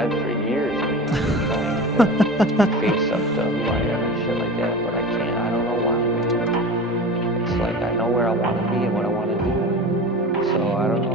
For years, man, I've been trying to face up to who I am and shit like that, but I can't. I don't know why, man. It's like I know where I want to be and what I want to do, so I don't know.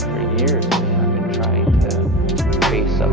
For years, man, I've been trying to face up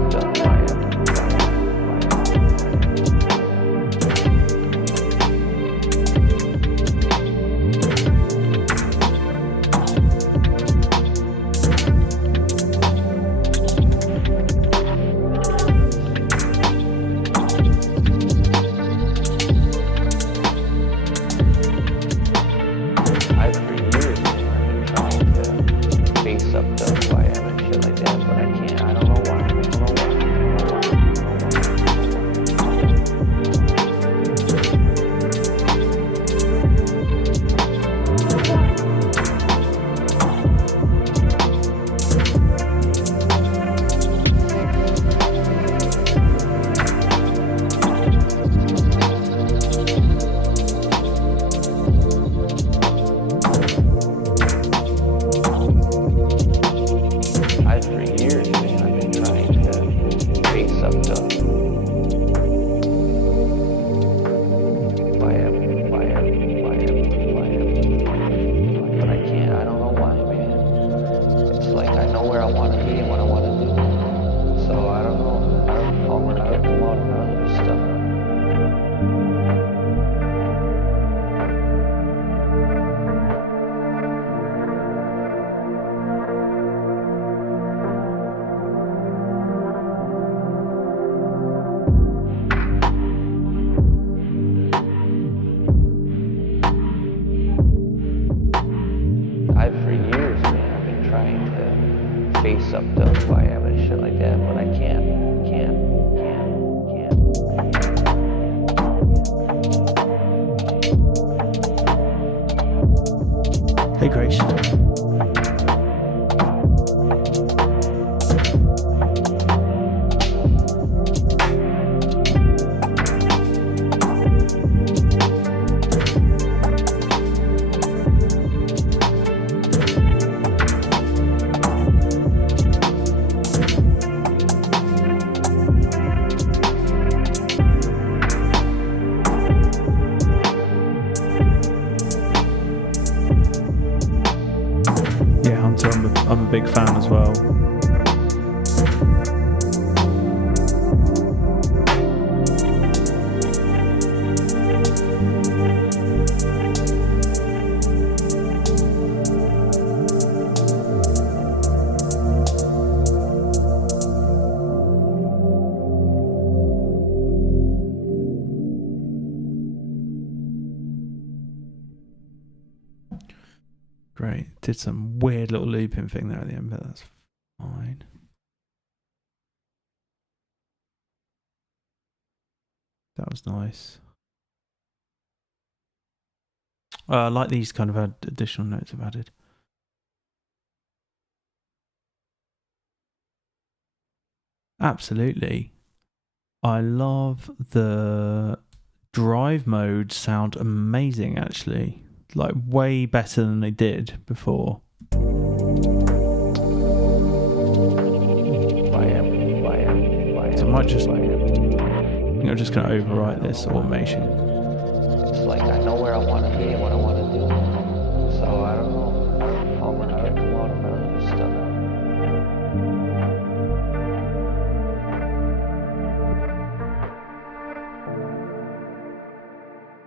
big fan as well. Great. Did some weird little looping thing there at the end, but that's fine. That was nice. I like these kind of additional notes I've added. Absolutely. I love the drive modes, sound amazing actually. Like way better than they did before. So I might just, I think I'm just going to overwrite this automation. It's like I know where I want to be and what I want to do. So I don't know how I'm going to get a lot of other stuff.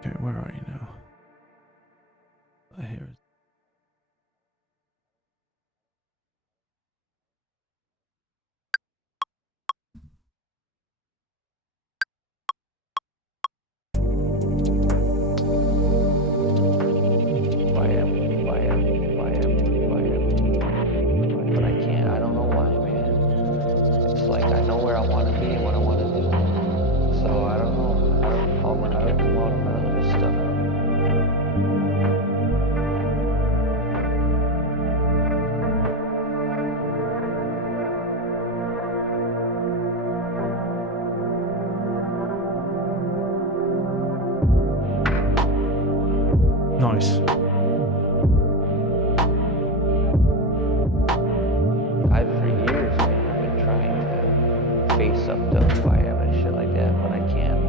Okay, where are you now? Here it is. But I can't, I don't know why, man. It's like I know where I want to be and what I want to do. So I don't know how I'm going to get a lot of other stuff. Nice. For years, man, I've been trying to face up to FM and shit like that, but I can't.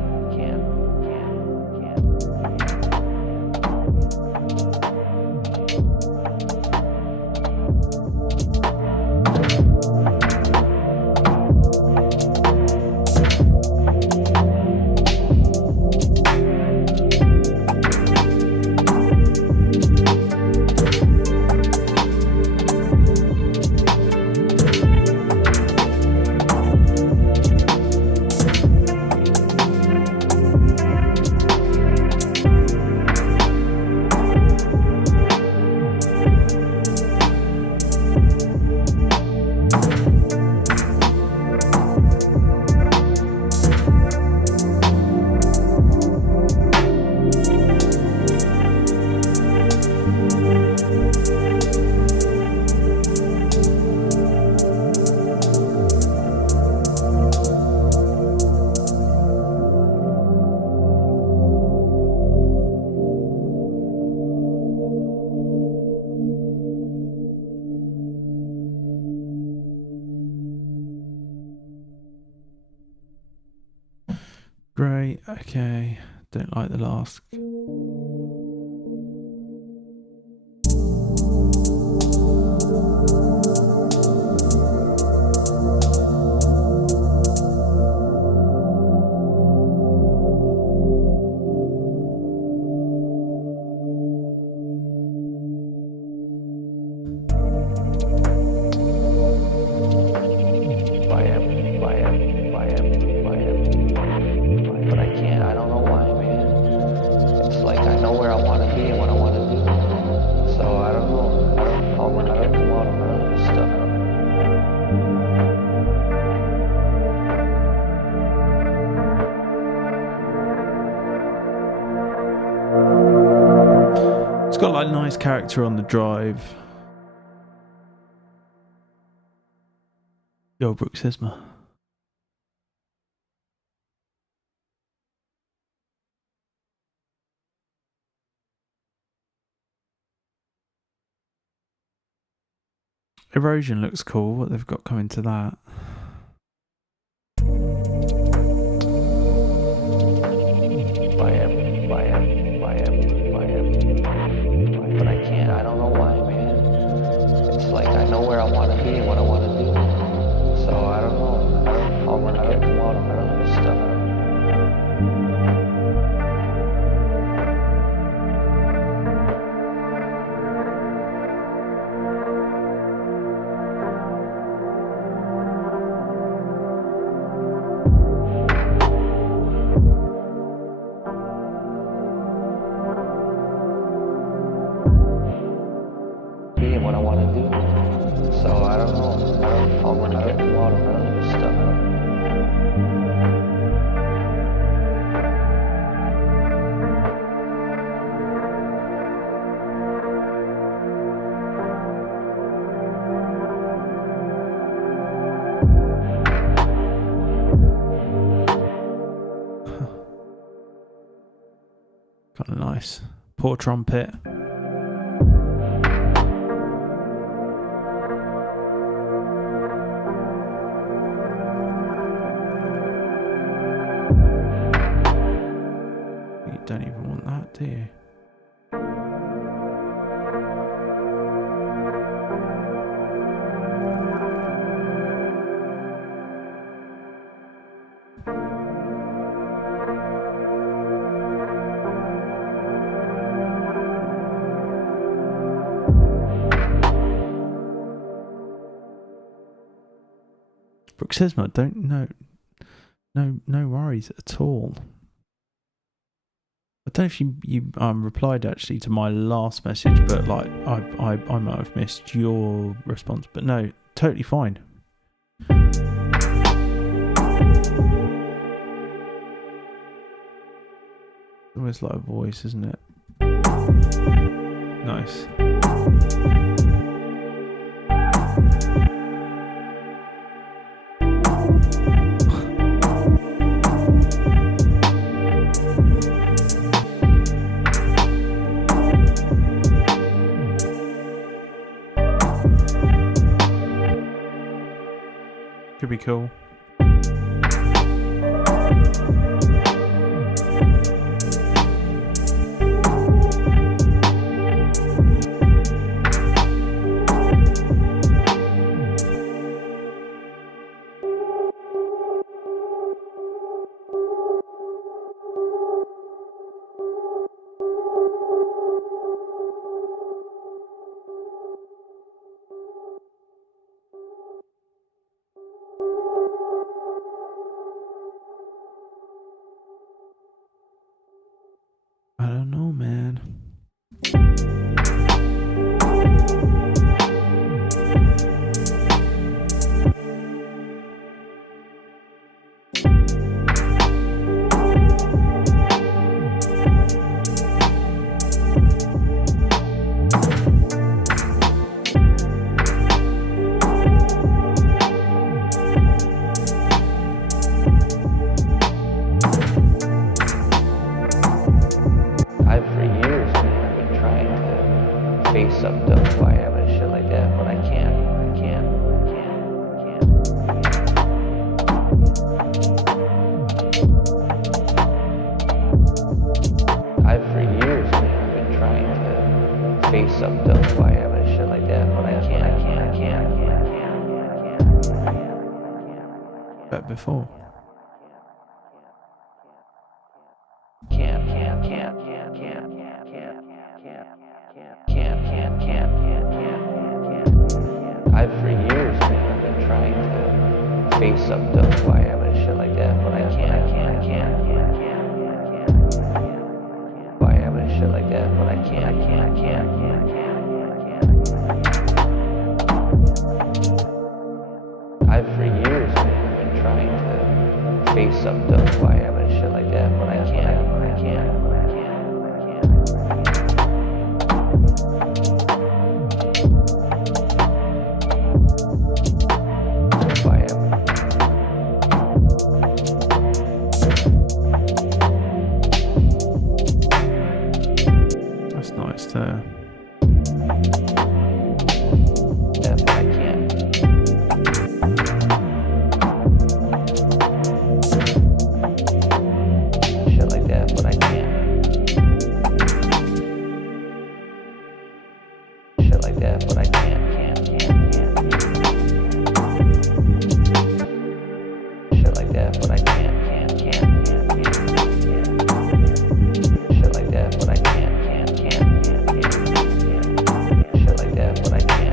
Great, okay. Don't like the last. But I can't, I don't know why, man. It's like I know where I want to be and what I want to do. So I don't know how I'm going to get a lot of other stuff. It's got like nice character on the drive. Yo, Bruxisma. Erosion looks cool, what they've got coming to that. But I can't, I don't know why, man. It's like I know where I want to nice. Poor trumpet. You don't even want that, do you? Brooksisma, don't no worries at all. I don't know if you replied actually to my last message, but like I might have missed your response, but no, totally fine. Always like a voice, isn't it? Nice. Could be cool. I don't know, man. Before. I've for years been trying to face up to who I am and shit like that, but I can't. Who I am and shit like that, but I can't. I've for years been trying to face up to who I am and shit like that, but I can't. That's nice there. Yeah, but I can't. Shit like that, but I can't. Shit like that, but I can't. Shit like that, but I can't. Shit like that, but I can't. Shit like that, but I can't. Shit like that, but I can't.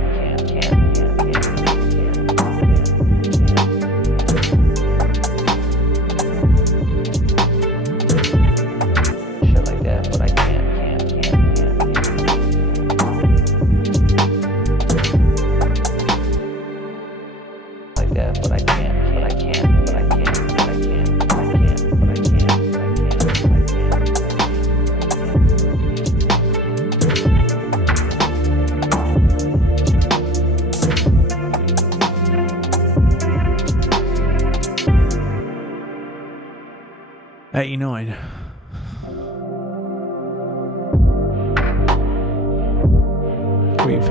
Like that, but I can't. But I can't. But I can't. But I can't. But I can't. But I can't.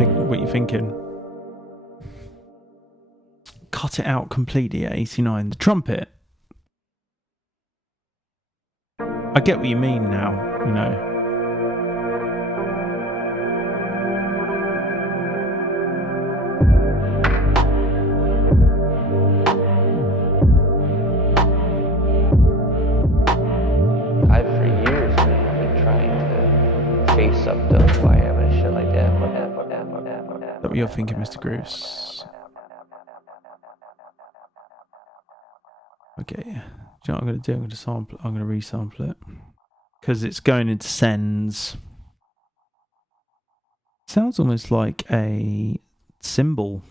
what you're thinking. Cut it out completely at 89. The trumpet. I get what you mean now, you know. What you're thinking, Mr. Grooves? Okay, do you know what I'm going to do? I'm going to resample it because it's going into sends. Sounds almost like a cymbal.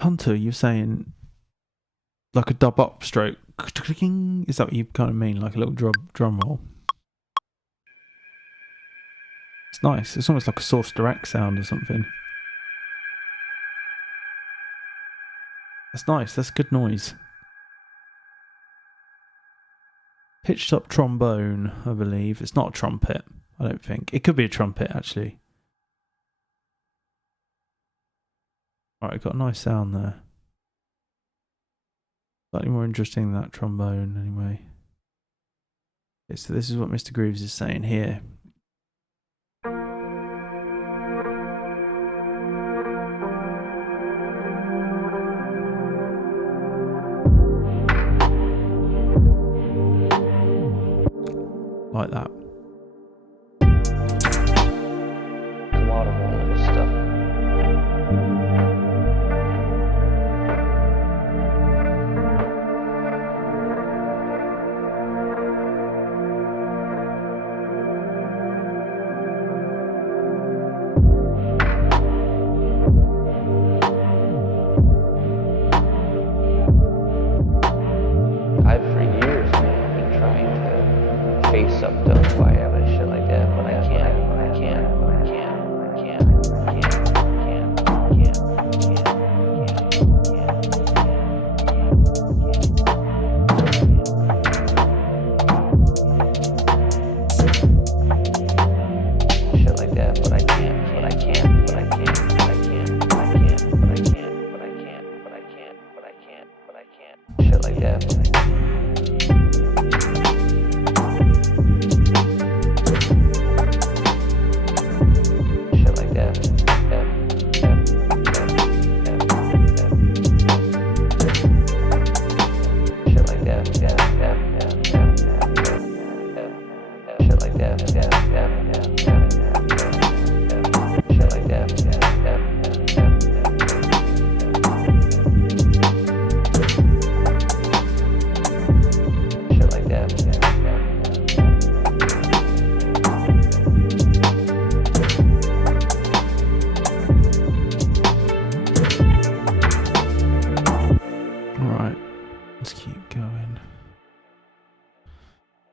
Hunter, you're saying like a dub up stroke. Is that what you kind of mean? Like a little drum roll? It's nice. It's almost like a Source Direct sound or something. That's nice. That's good noise. Pitched up trombone, I believe. It's not a trumpet, I don't think. It could be a trumpet, actually. Alright, got a nice sound there. Slightly more interesting than that trombone, anyway. Okay, so this is what Mr. Grooves is saying here. Like that. A lot of all this stuff.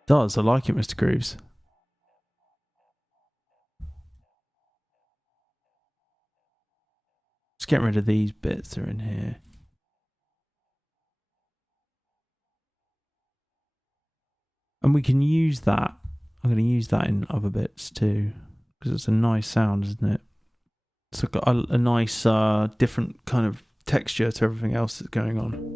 Does. I like it, Mr. Grooves. Just getting rid of these bits that are in here. And we can use that. I'm going to use that in other bits too, because it's a nice sound, isn't it? It's got a nice, different kind of texture to everything else that's going on.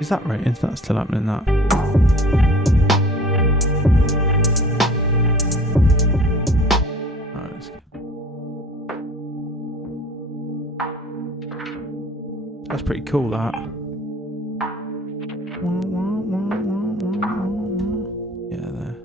Is that right? Is that still happening? That? Alright, let's go. That's pretty cool, that. Yeah, there.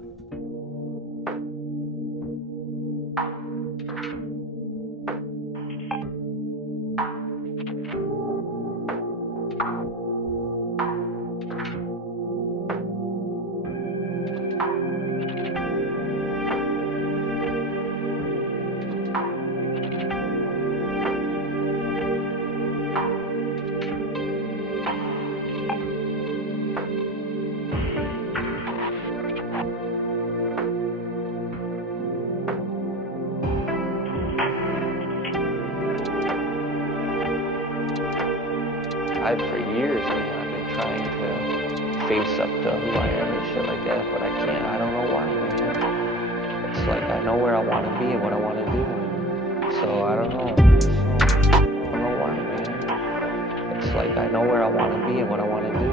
I've for years, man, I've been trying to face up to who I am and shit like that, but I can't. I don't know why, man. It's like I know where I want to be and what I want to do, so I don't know. I don't know why, man. It's like I know where I want to be and what I want to do,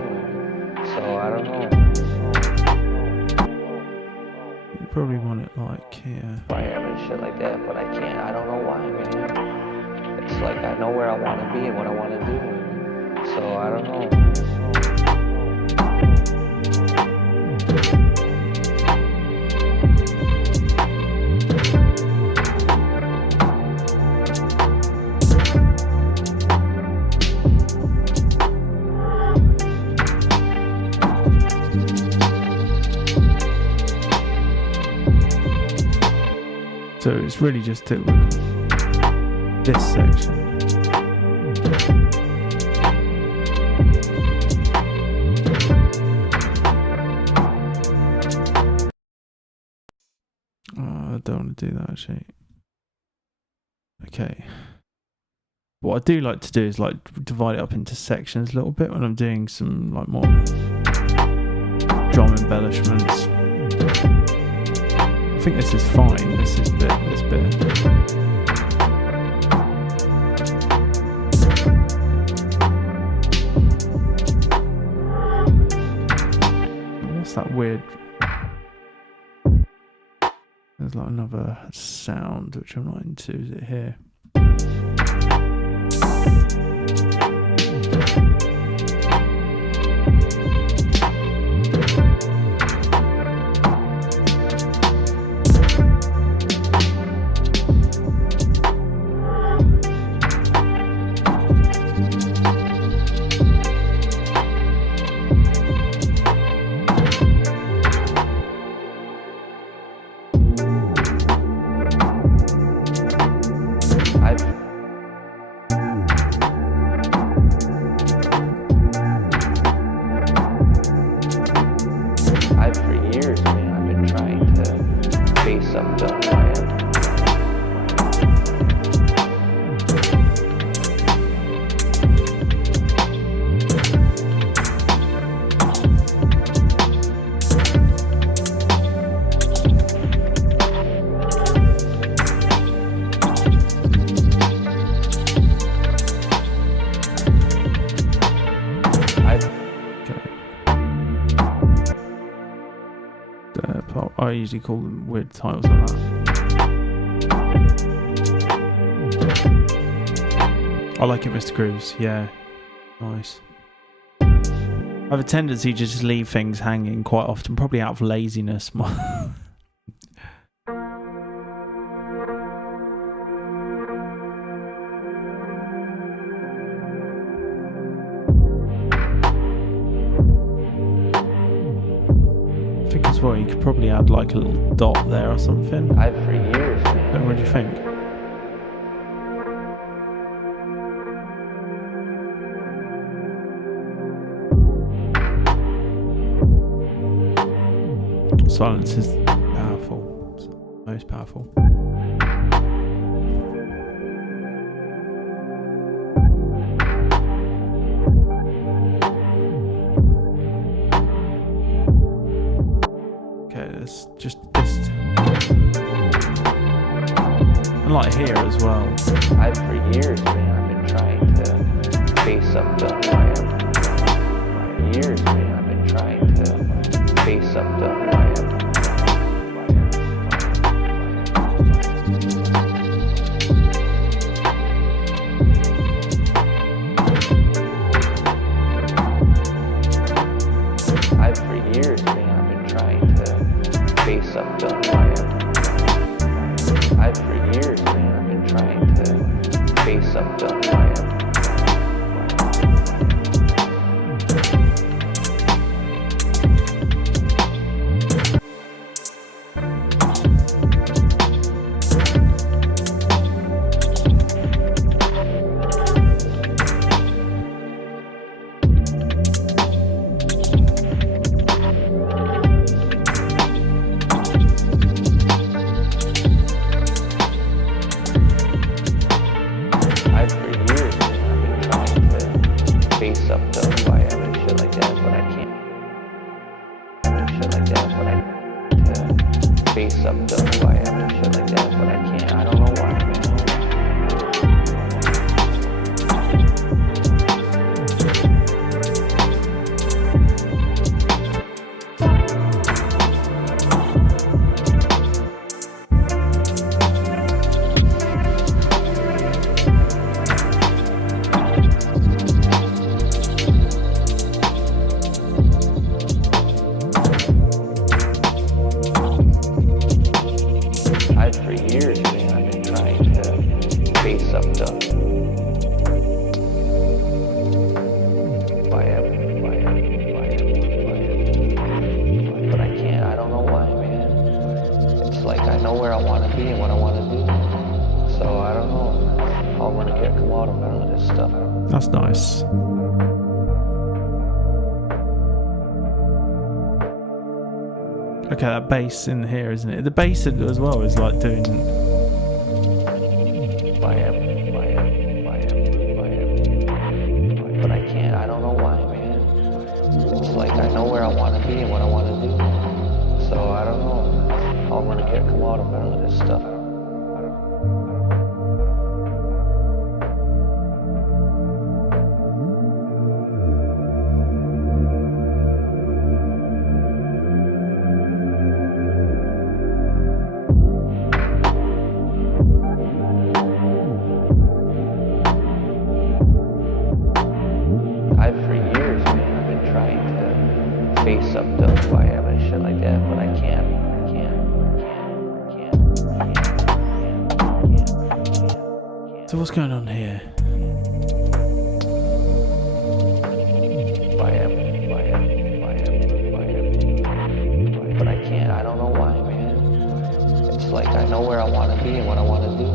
so I don't know. You probably want it like here. I am and shit like that, but I can't. I don't know why, man. It's like I know where I want to be and what I want to do, so I don't know. So it's really just this section. I don't want to do that actually. Okay. What I do like to do is like divide it up into sections a little bit when I'm doing some like more drum embellishments. I think this is fine, this bit. What's that weird? There's like another sound which I'm not into, is it here? I usually call them weird titles like that. I like it, Mr. Grooves. Yeah, nice. I have a tendency to just leave things hanging quite often, probably out of laziness. Well, you could probably add like a little dot there or something. I've for years, man. What do you think? Silence is powerful. Most powerful. Just this, and like here as well. I've for years, man, I've been trying to face up to who I am. For years, man, I've been trying to face up to who I am. I've for years, man, I've been trying to face up to who I am. I've for years, man, I've been trying to face up to who I am. face up to who I am and shit like that, but I can't. I don't know why, man. That's nice. Okay, that bass in here, isn't it? The bass as well is like doing. But I can't. I don't know why, man. It's like I know where I want to be and what I want to do. So I don't know how I'm gonna come out of none of this stuff. So what's going on here? But I can't. I don't know why, man. It's like I know where I want to be and what I want to do.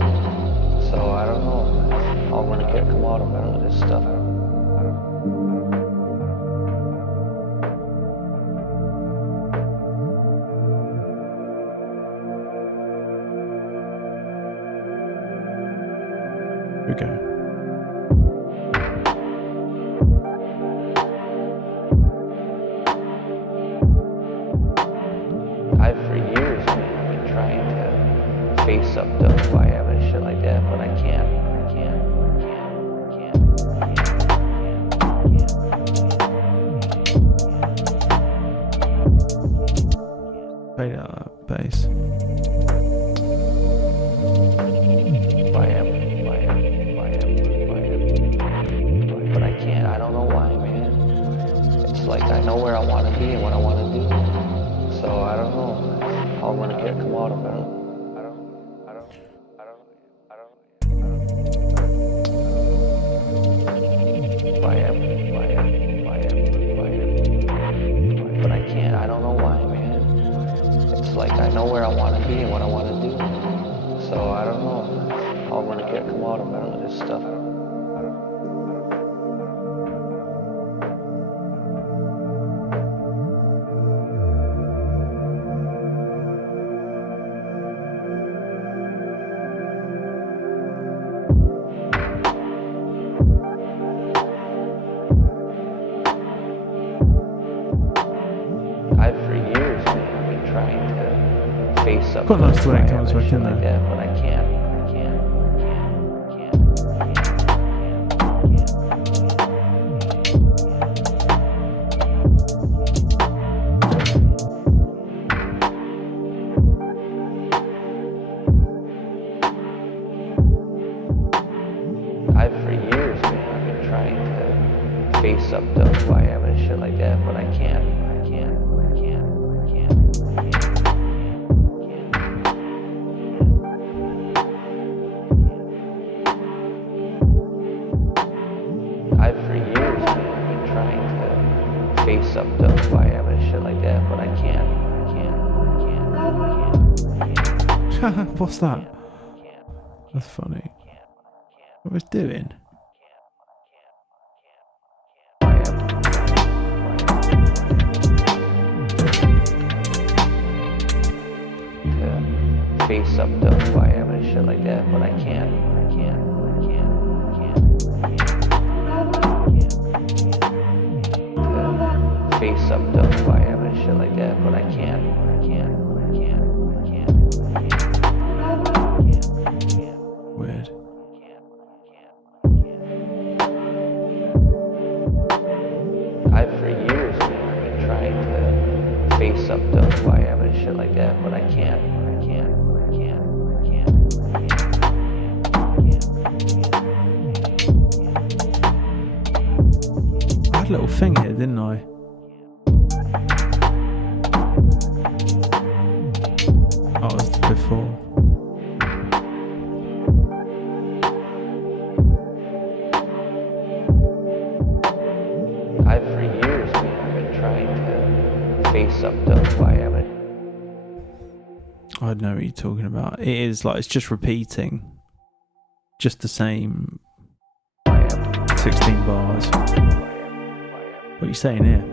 So I don't know how I'm gonna come out of none of this stuff. Here we go. For years, man, I've been trying to face up to who I am and shit like that, but I can't. Fade out that bass. But I can't. I don't know why, man. It's like I know where I want to be and what I want to do. So I don't know how I'm gonna come out of it. But I can't. I don't know why, man. It's like I know where I want to be and what I want to do. So I don't know how I'm gonna come out of none of this stuff. Quite nice the way it comes back in there. Yeah, but I can't. For years, man, I've been trying to face up to who I am and shit like that, but I can't. Face up to who I am and shit like that, but I can't. What's that? That's funny. What was doing? Face up to who I am and shit like that, but I can't. Face up to who I am and shit like that, but I can't. shit like that, but I can't. I had a little thing here, didn't I? Oh, it was before. For years, man, I've been trying to face up to why I haven't. I don't know what you're talking about. It is like, it's just repeating. Just the same 16 bars. What are you saying here?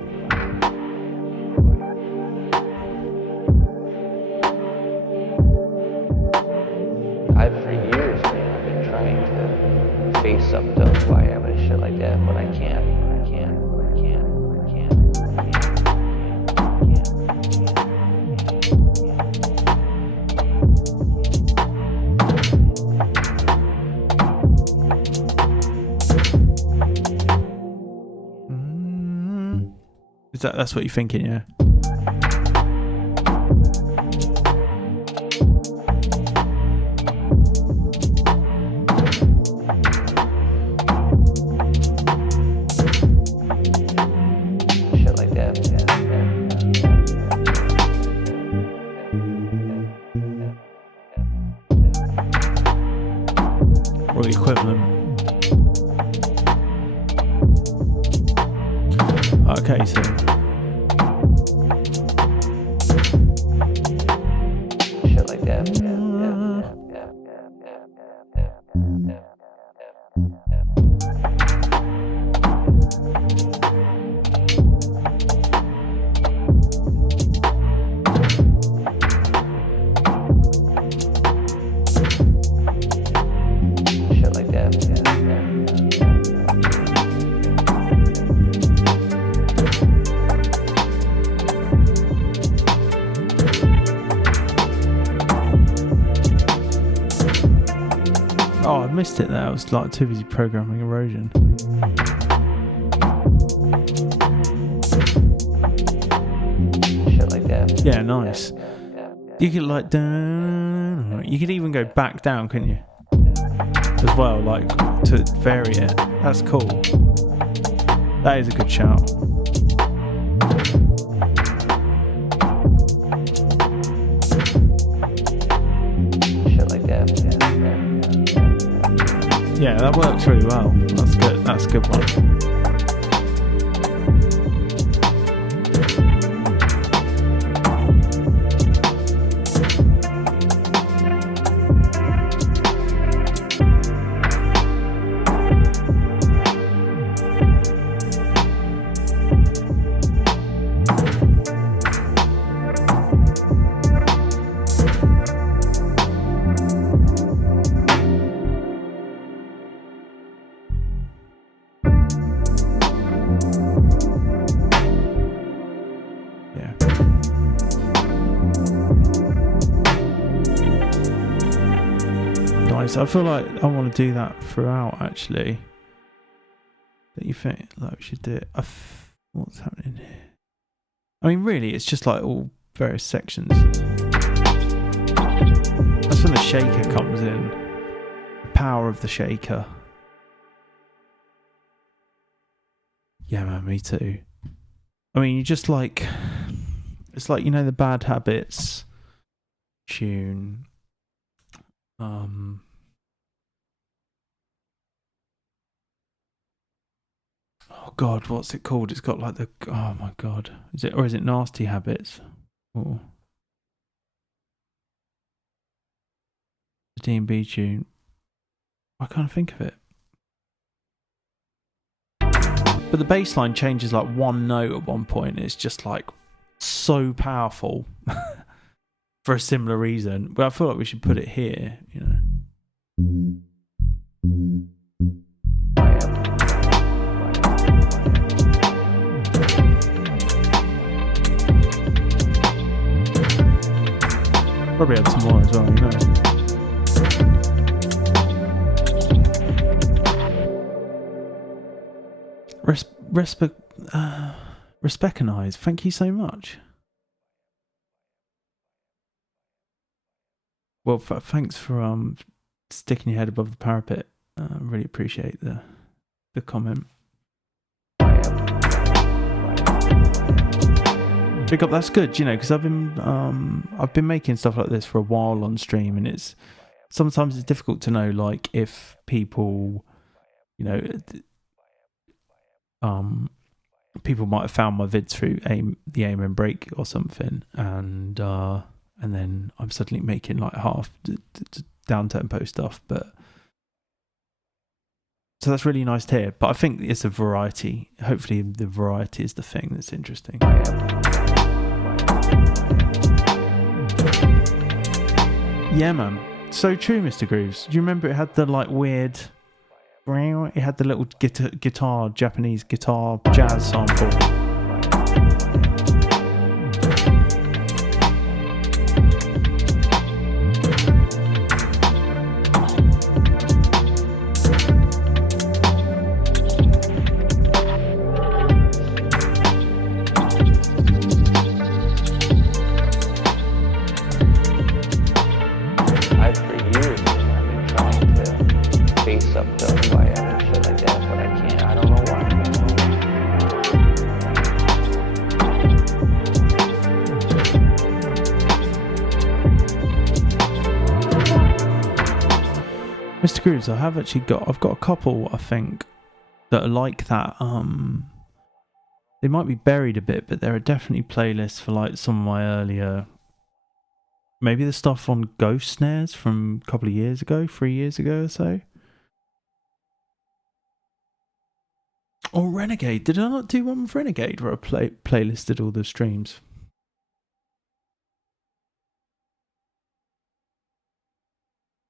For years, man, I've been trying to face up to why I haven't shit like that, but I can't. That's what you're thinking, yeah? Shit like that. Or the equivalent. Okay, so shit like that. Shit like that. oh, I missed it there. I was like too busy programming erosion. Shit like that. Yeah, nice. You could like down. You could even go back down, couldn't you? As well, like to vary it. That's cool. That is a good shout. Shit like that. Yeah, that works really well. That's good. That's a good one. I feel like I want to do that throughout, actually. Don't you think like we should do it? What's happening here? I mean, really, it's just like all various sections. That's when the shaker comes in. The power of the shaker. Yeah, man, me too. I mean, you just like... It's like, you know, the Bad Habits tune. Oh God, what's it called? It's got like the... Oh my God. Is it Nasty Habits? Or the D&B tune. I can't think of it. But the bass line changes like one note at one point. It's just like so powerful for a similar reason. But I feel like we should put it here, you know. Probably add some more as well, you know. Respectanize, thank you so much. Well, thanks for sticking your head above the parapet. Really appreciate the comment. Pick up, that's good, because I've been making stuff like this for a while on stream, and sometimes it's difficult to know, like, if people, people might have found my vids through the aim and break or something, and then I'm suddenly making like half down tempo stuff, but so that's really nice to hear. But I think it's a variety. Hopefully the variety is the thing that's interesting. Yeah, man. So true, Mr. Grooves. Do you remember it had the like weird... It had the little guitar, Japanese guitar jazz sample. Mr. Grooves, I've got a couple, I think, that are like that. They might be buried a bit, but there are definitely playlists for like some of my earlier, maybe the stuff on Ghost Snares from a couple of years ago, 3 years ago or so. Or Renegade. Did I not do one with Renegade where I playlisted all the streams?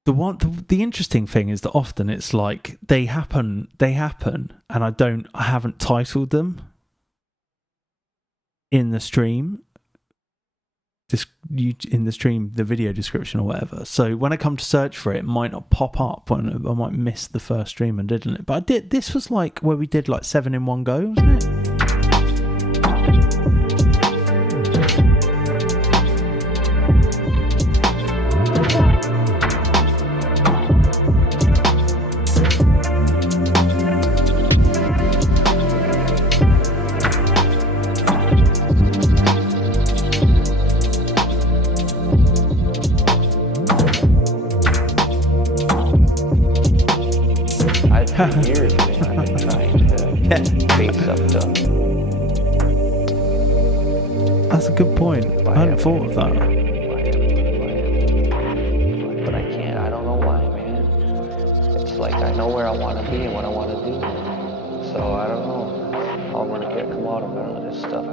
The interesting thing is that often it's like they happen, and I haven't titled them in the stream, the video description or whatever. So when I come to search for it, it might not pop up, and I might miss the first stream and didn't it. But I did. This was like where we did like 7 in one go, wasn't it? For years, man, I've been trying to face up to. That's a good point. I hadn't thought of that. But I can't. I don't know why, man. It's like I know where I want to be and what I want to do. So I don't know how I'm gonna come out of all of this stuff.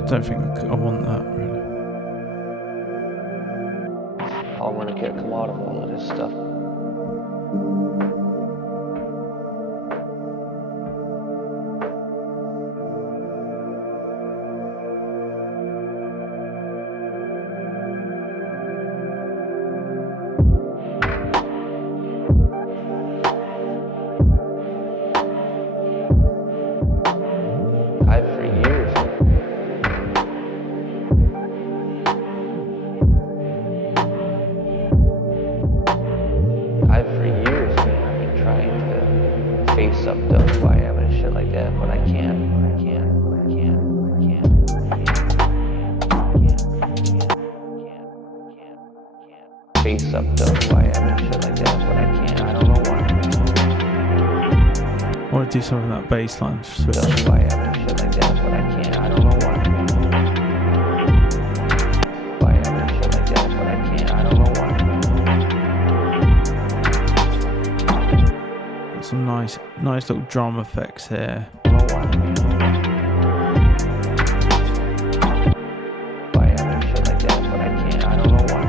I don't think I want that really. How I'm gonna come out of all of this stuff. Do some of that bass line switch. That's why I haven't shit like that, but I can't. I don't know why. Why I haven't shit like that, but I can't. I don't know why. Got some nice little drum effects here. I don't know why. Why I haven't shit like that, but I can't. I don't know why.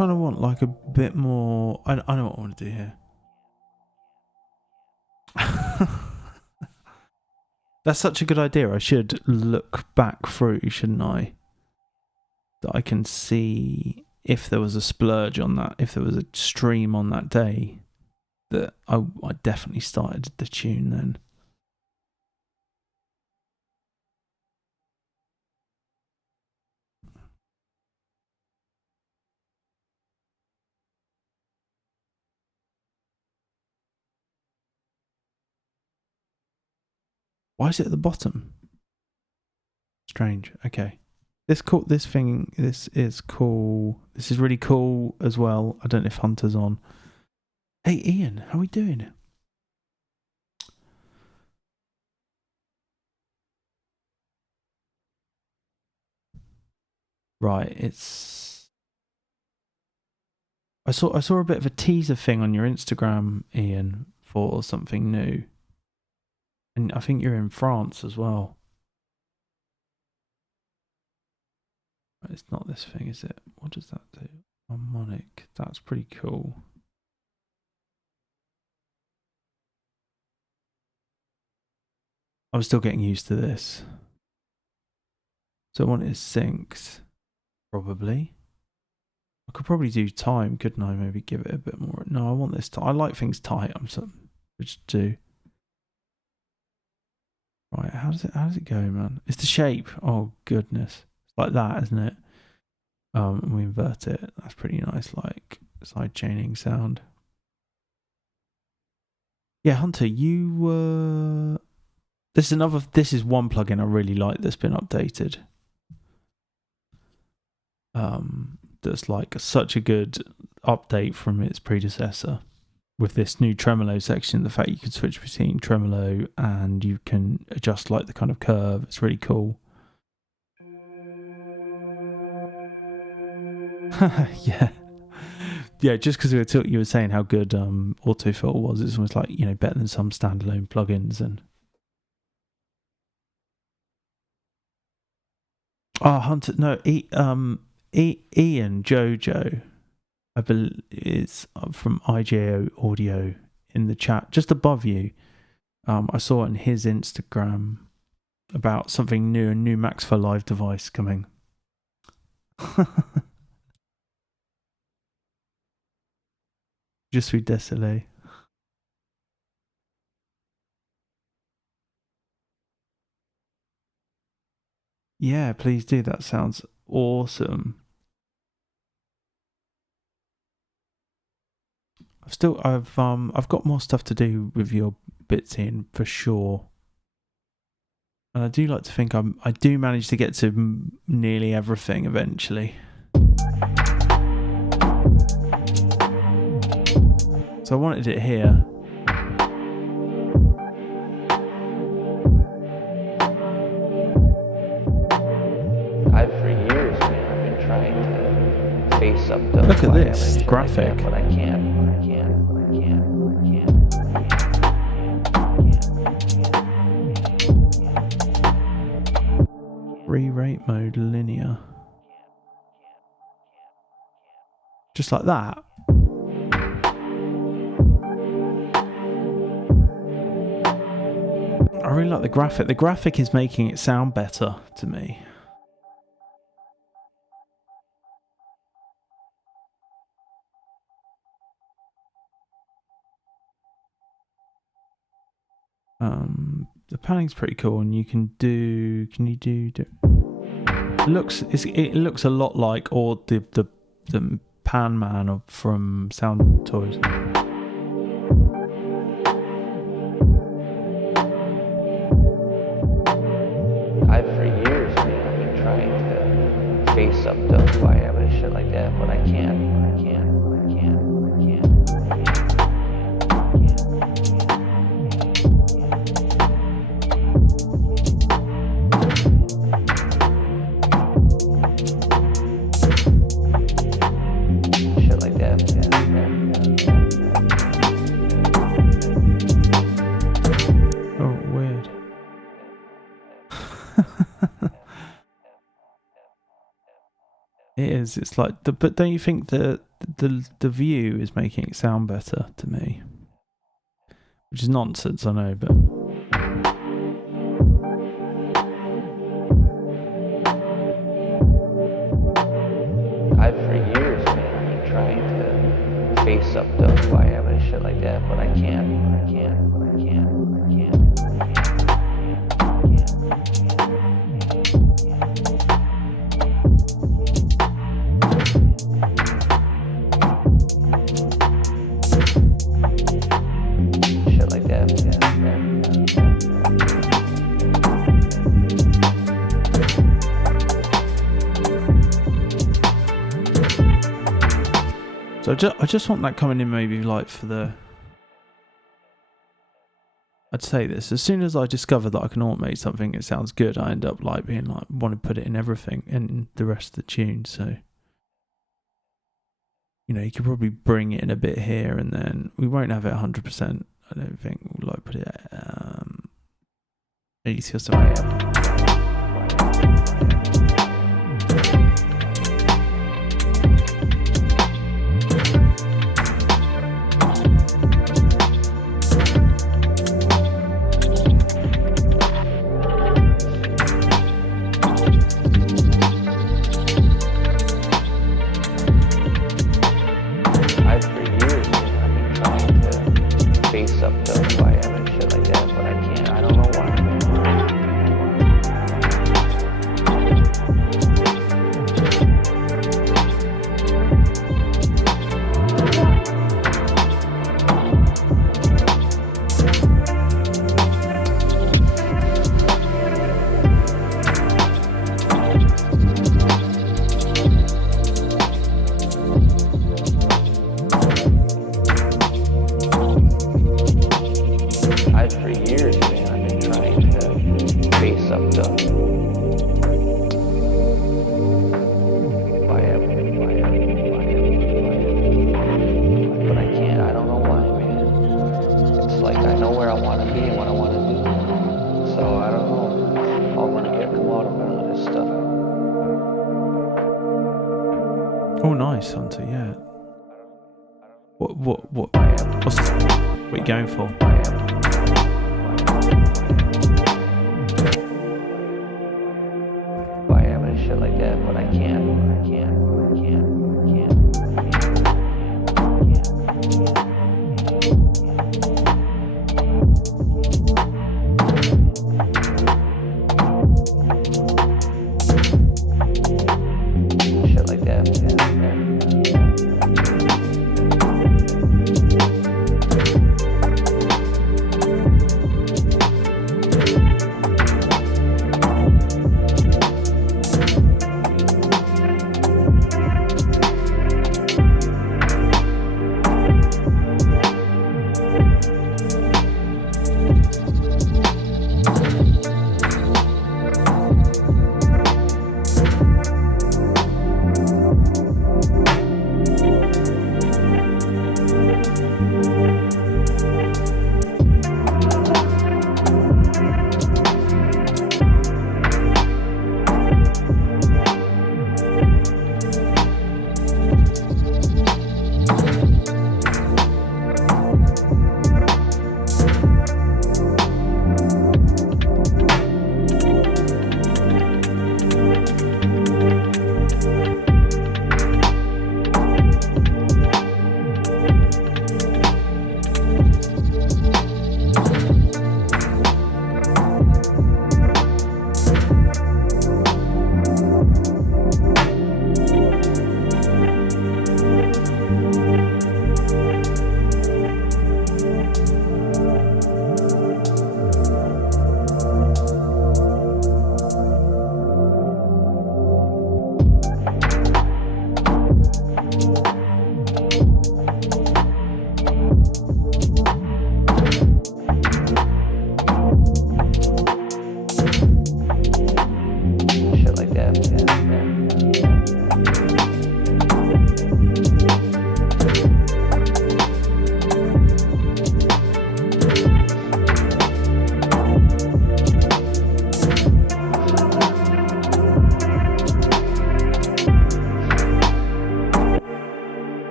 kind of want like a bit more. I know what I want to do here. That's such a good idea. I should look back through, shouldn't I? That I can see if there was a splurge on that, if there was a stream on that day, that I definitely started the tune then. Why is it at the bottom? Strange. Okay. This is cool. This is really cool as well. I don't know if Hunter's on. Hey Ian, how are we doing? Right, I saw a bit of a teaser thing on your Instagram, Ian, for something new. And I think you're in France as well. It's not this thing, is it? What does that do? Harmonic. That's pretty cool. I'm still getting used to this. So I want it synced. Probably. I could probably do time, couldn't I? Maybe give it a bit more. No, I want this. I like things tight. Which do. Right, how does it go, man? It's the shape. Oh goodness, it's like that, isn't it? And we invert it. That's pretty nice, like side chaining sound. Yeah, Hunter, you this is one plugin I really like that's been updated. That's like such a good update from its predecessor. With this new tremolo section, the fact you can switch between tremolo and you can adjust like the kind of curve, it's really cool. yeah, just because you were saying how good autofill was, it's almost like, you know, better than some standalone plugins. And Hunter, no, Ian Jojo, I believe, is from IJO Audio in the chat just above you. I saw on his Instagram about something new, a new Max for Live device coming. Je suis désolé. Yeah, please do. That sounds awesome. I've got more stuff to do with your bits in for sure. And I do like to think I do manage to get to nearly everything eventually. So I wanted it here. For years, man, I've been trying to face up to. Look at this graphic. But I can't. Re-rate mode linear. Just like that. I really like the graphic. The graphic is making it sound better to me. The panning's pretty cool, and you can do. Can you do? It looks a lot like the pan man from Soundtoys. For years, man, I've been trying to face up to who I am and shit like that, but I can't. It is. It's like but don't you think the view is making it sound better to me? Which is nonsense, I know, but I've for years, man, I've been trying to face up to YM and shit like that, but I can't. Shit like that. so I just want that coming in maybe like for the. I'd say this, as soon as I discover that I can automate something, it sounds good, I end up like being like, want to put it in everything, in the rest of the tune, so. You know, you could probably bring it in a bit here, and then we won't have it 100%, I don't think. We'll like put it at 80 or something. Oh, nice, Hunter. Yeah. What are you going for? I am and shit like that, but I can't.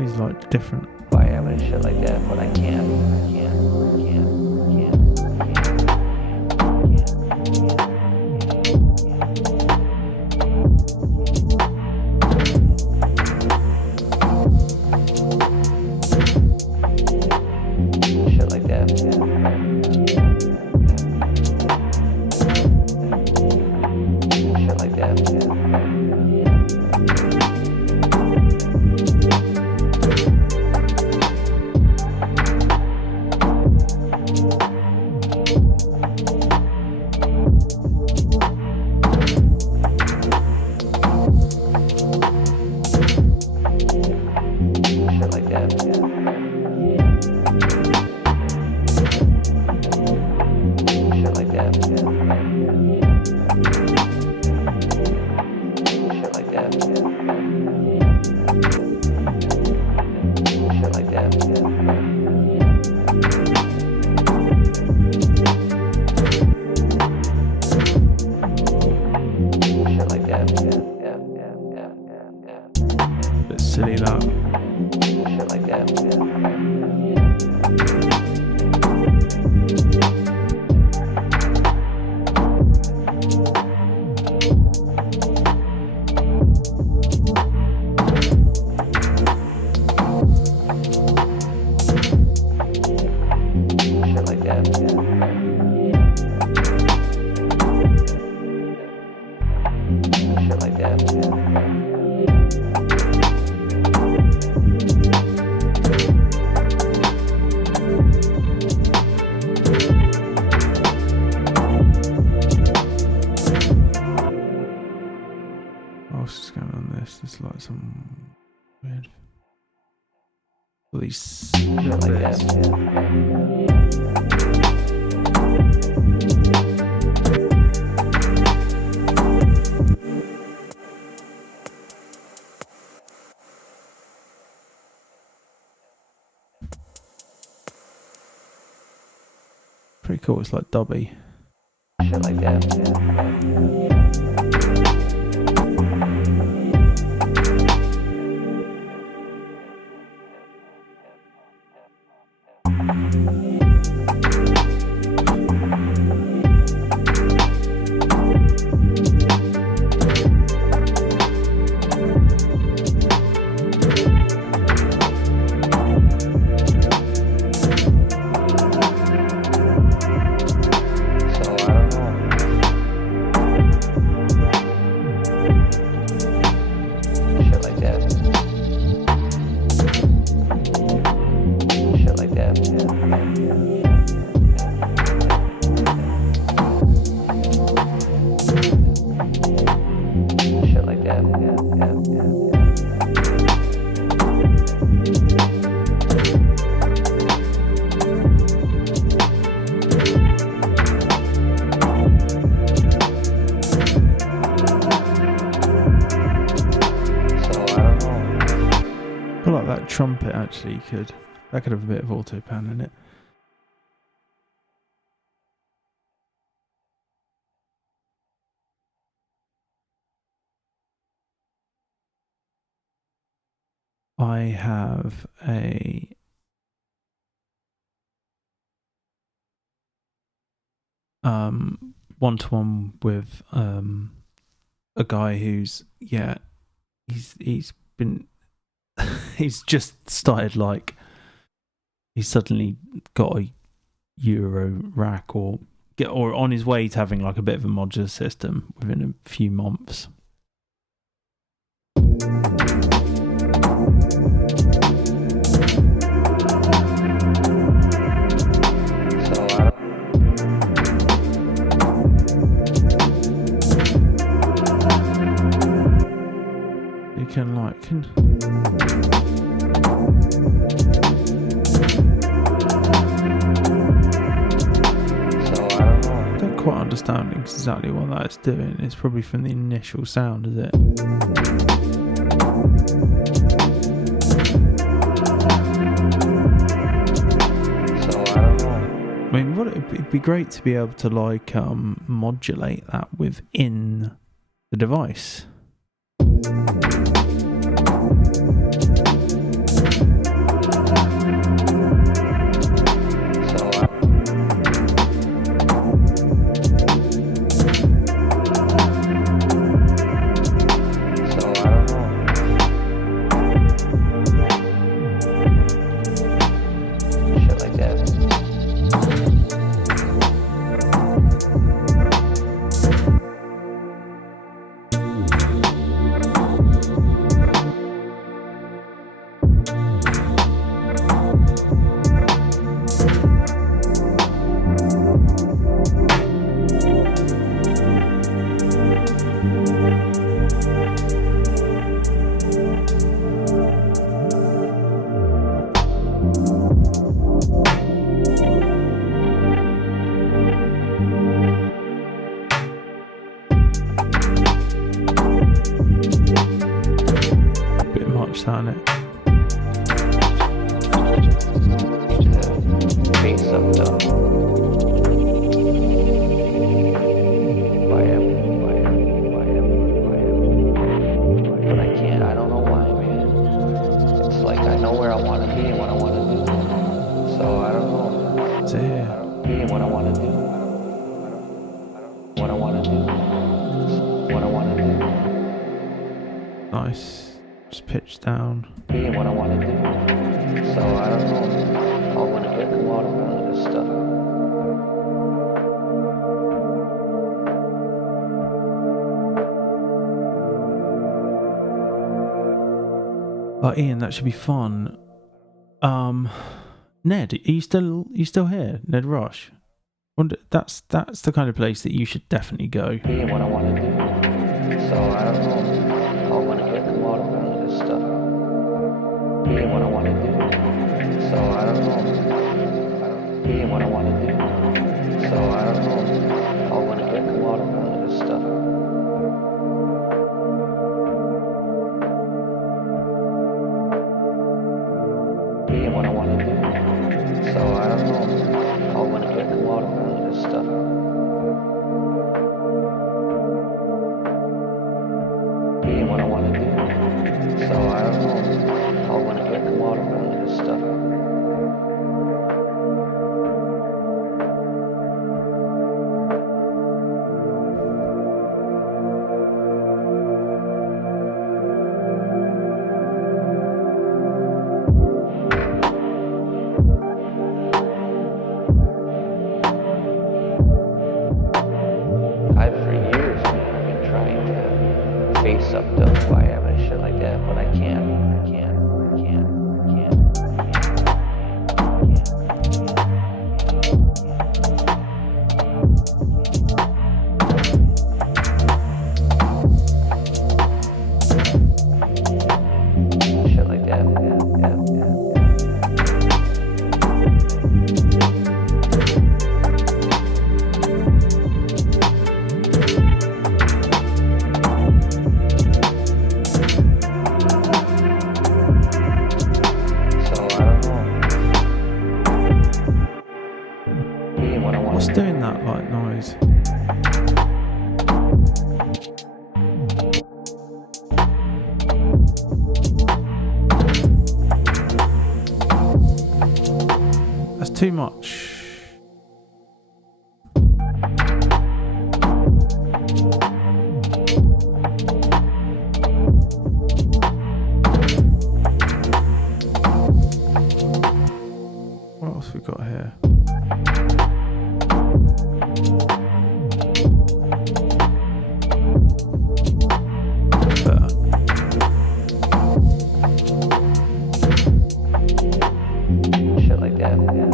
these like different. I am and shit like that, but I can't. Shit like that. Shit like that. Bit silly that. Shit like that. What else is going on this? It's like some weird. All these little bits. Pretty cool. It's like dubby. Shit like that. Trumpet actually could have a bit of auto pan in it. I have a one-to-one with a guy who's he's been he's just started, like, he's suddenly got a Euro rack or on his way to having like a bit of a modular system within a few months. You can quite understand exactly what that's doing. It's probably from the initial sound, is it? I mean, it'd be great to be able to like modulate that within the device. face up done by but I can't. I don't know why, man. It's like I know where I want to be and what I want to do. So I don't know. Be what I want to do. What I want to do. What I want to do. Nice. Just pitch down. Be what I want to do. So I don't know. I want to get come out of none of this stuff. Ian, that should be fun. Ned, are you still here? Ned Rush. Wonder, that's the kind of place that you should definitely go. Be what I want to do. So I don't know. I want to get come out of none of this stuff. Be what I want to do. So I don't know. Be what I want to do. So I don't know. I want to get come out of none of this stuff. Be what I want to do. So I don't know. I want to get come out of none of this stuff. Be what I want to do. So I don't know. I want to get come out of none of this stuff. For years, man, I've been trying to face up to why I'm and shit like that, but I can't. Shit like that, yeah. What's doing that like noise? That's too much. What else we got here? Shit like that, yeah.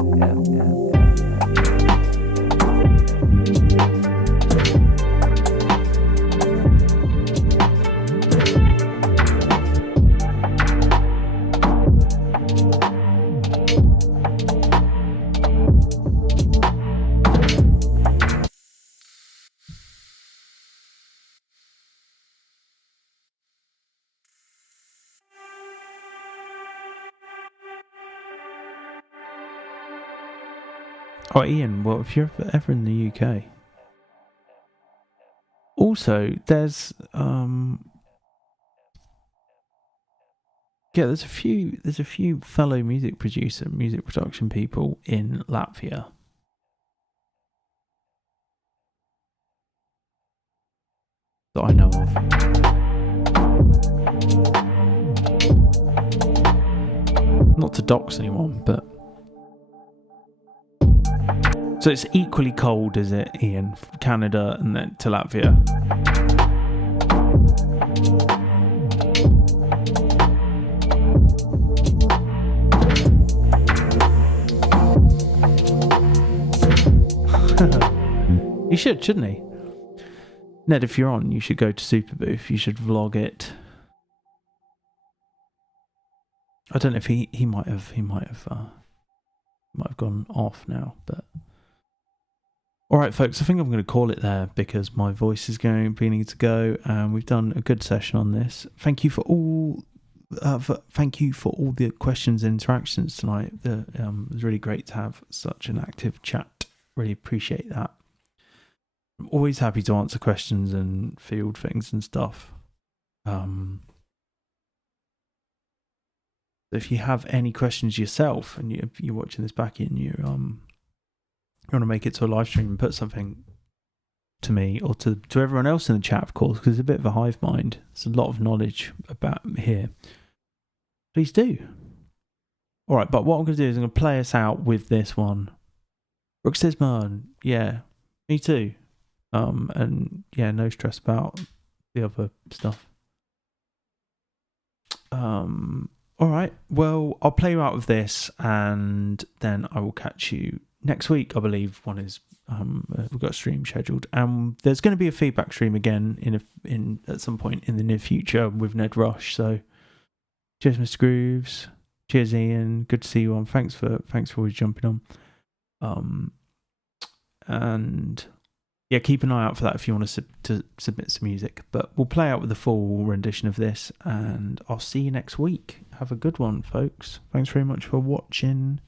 Oh, Ian, well, if you're ever in the UK. Also, there's there's a few fellow music production people in Latvia. That I know of. Not to dox anyone, but so it's equally cold, is it, Ian? From Canada and then to Latvia. He should, shouldn't he? Ned, if you're on, you should go to Superbooth. You should vlog it. I don't know if he might have gone off now, but. All right, folks, I think I'm going to call it there because my voice is beginning to go, and we've done a good session on this. Thank you for all thank you for all the questions and interactions tonight. It was really great to have such an active chat. Really appreciate that. I'm always happy to answer questions and field things and stuff. If you have any questions yourself and you're watching this back and you want to make it to a live stream and put something to me or to everyone else in the chat, of course, because it's a bit of a hive mind. There's a lot of knowledge about here. Please do. All right, but what I'm going to do is I'm going to play us out with this one. Bruxisman, yeah, me too. And yeah, no stress about the other stuff. All right, well, I'll play you out with this, and then I will catch you next week. I believe one is we've got a stream scheduled, and there's going to be a feedback stream again in at some point in the near future with Ned Rush. So, cheers, Mr. Grooves. Cheers, Ian. Good to see you on. Thanks for always jumping on. And yeah, keep an eye out for that if you want to submit some music. But we'll play out with the full rendition of this, and I'll see you next week. Have a good one, folks. Thanks very much for watching.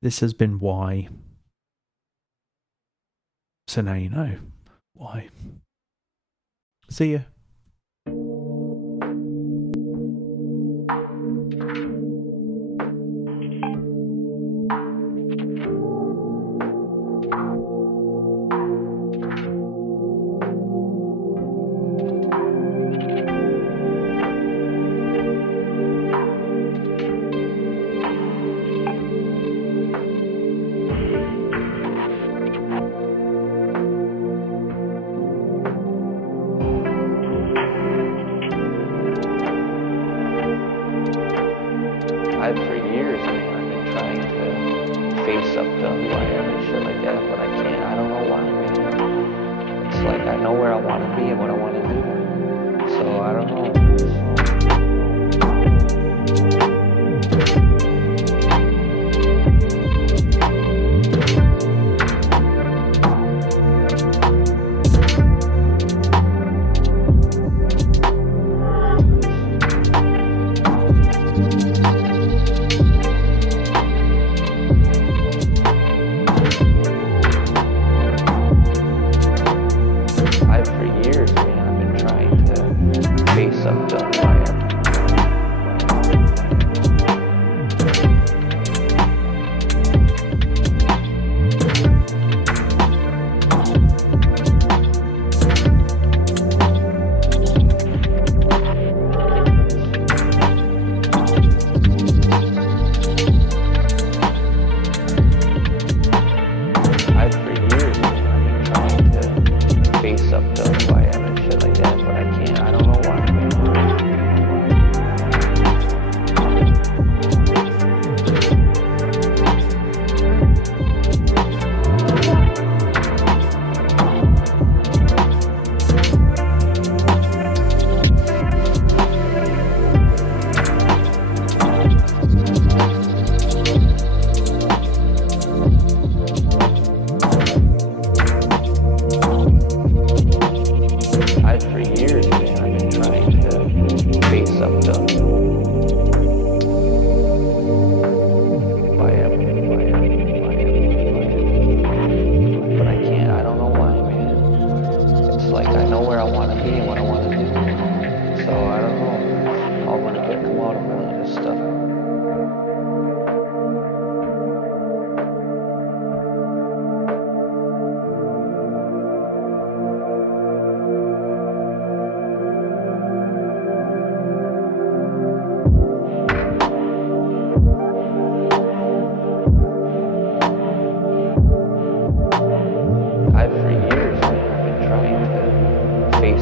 This has been Why. So now you know why. See ya.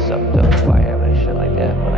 Up to why I have and shit like that.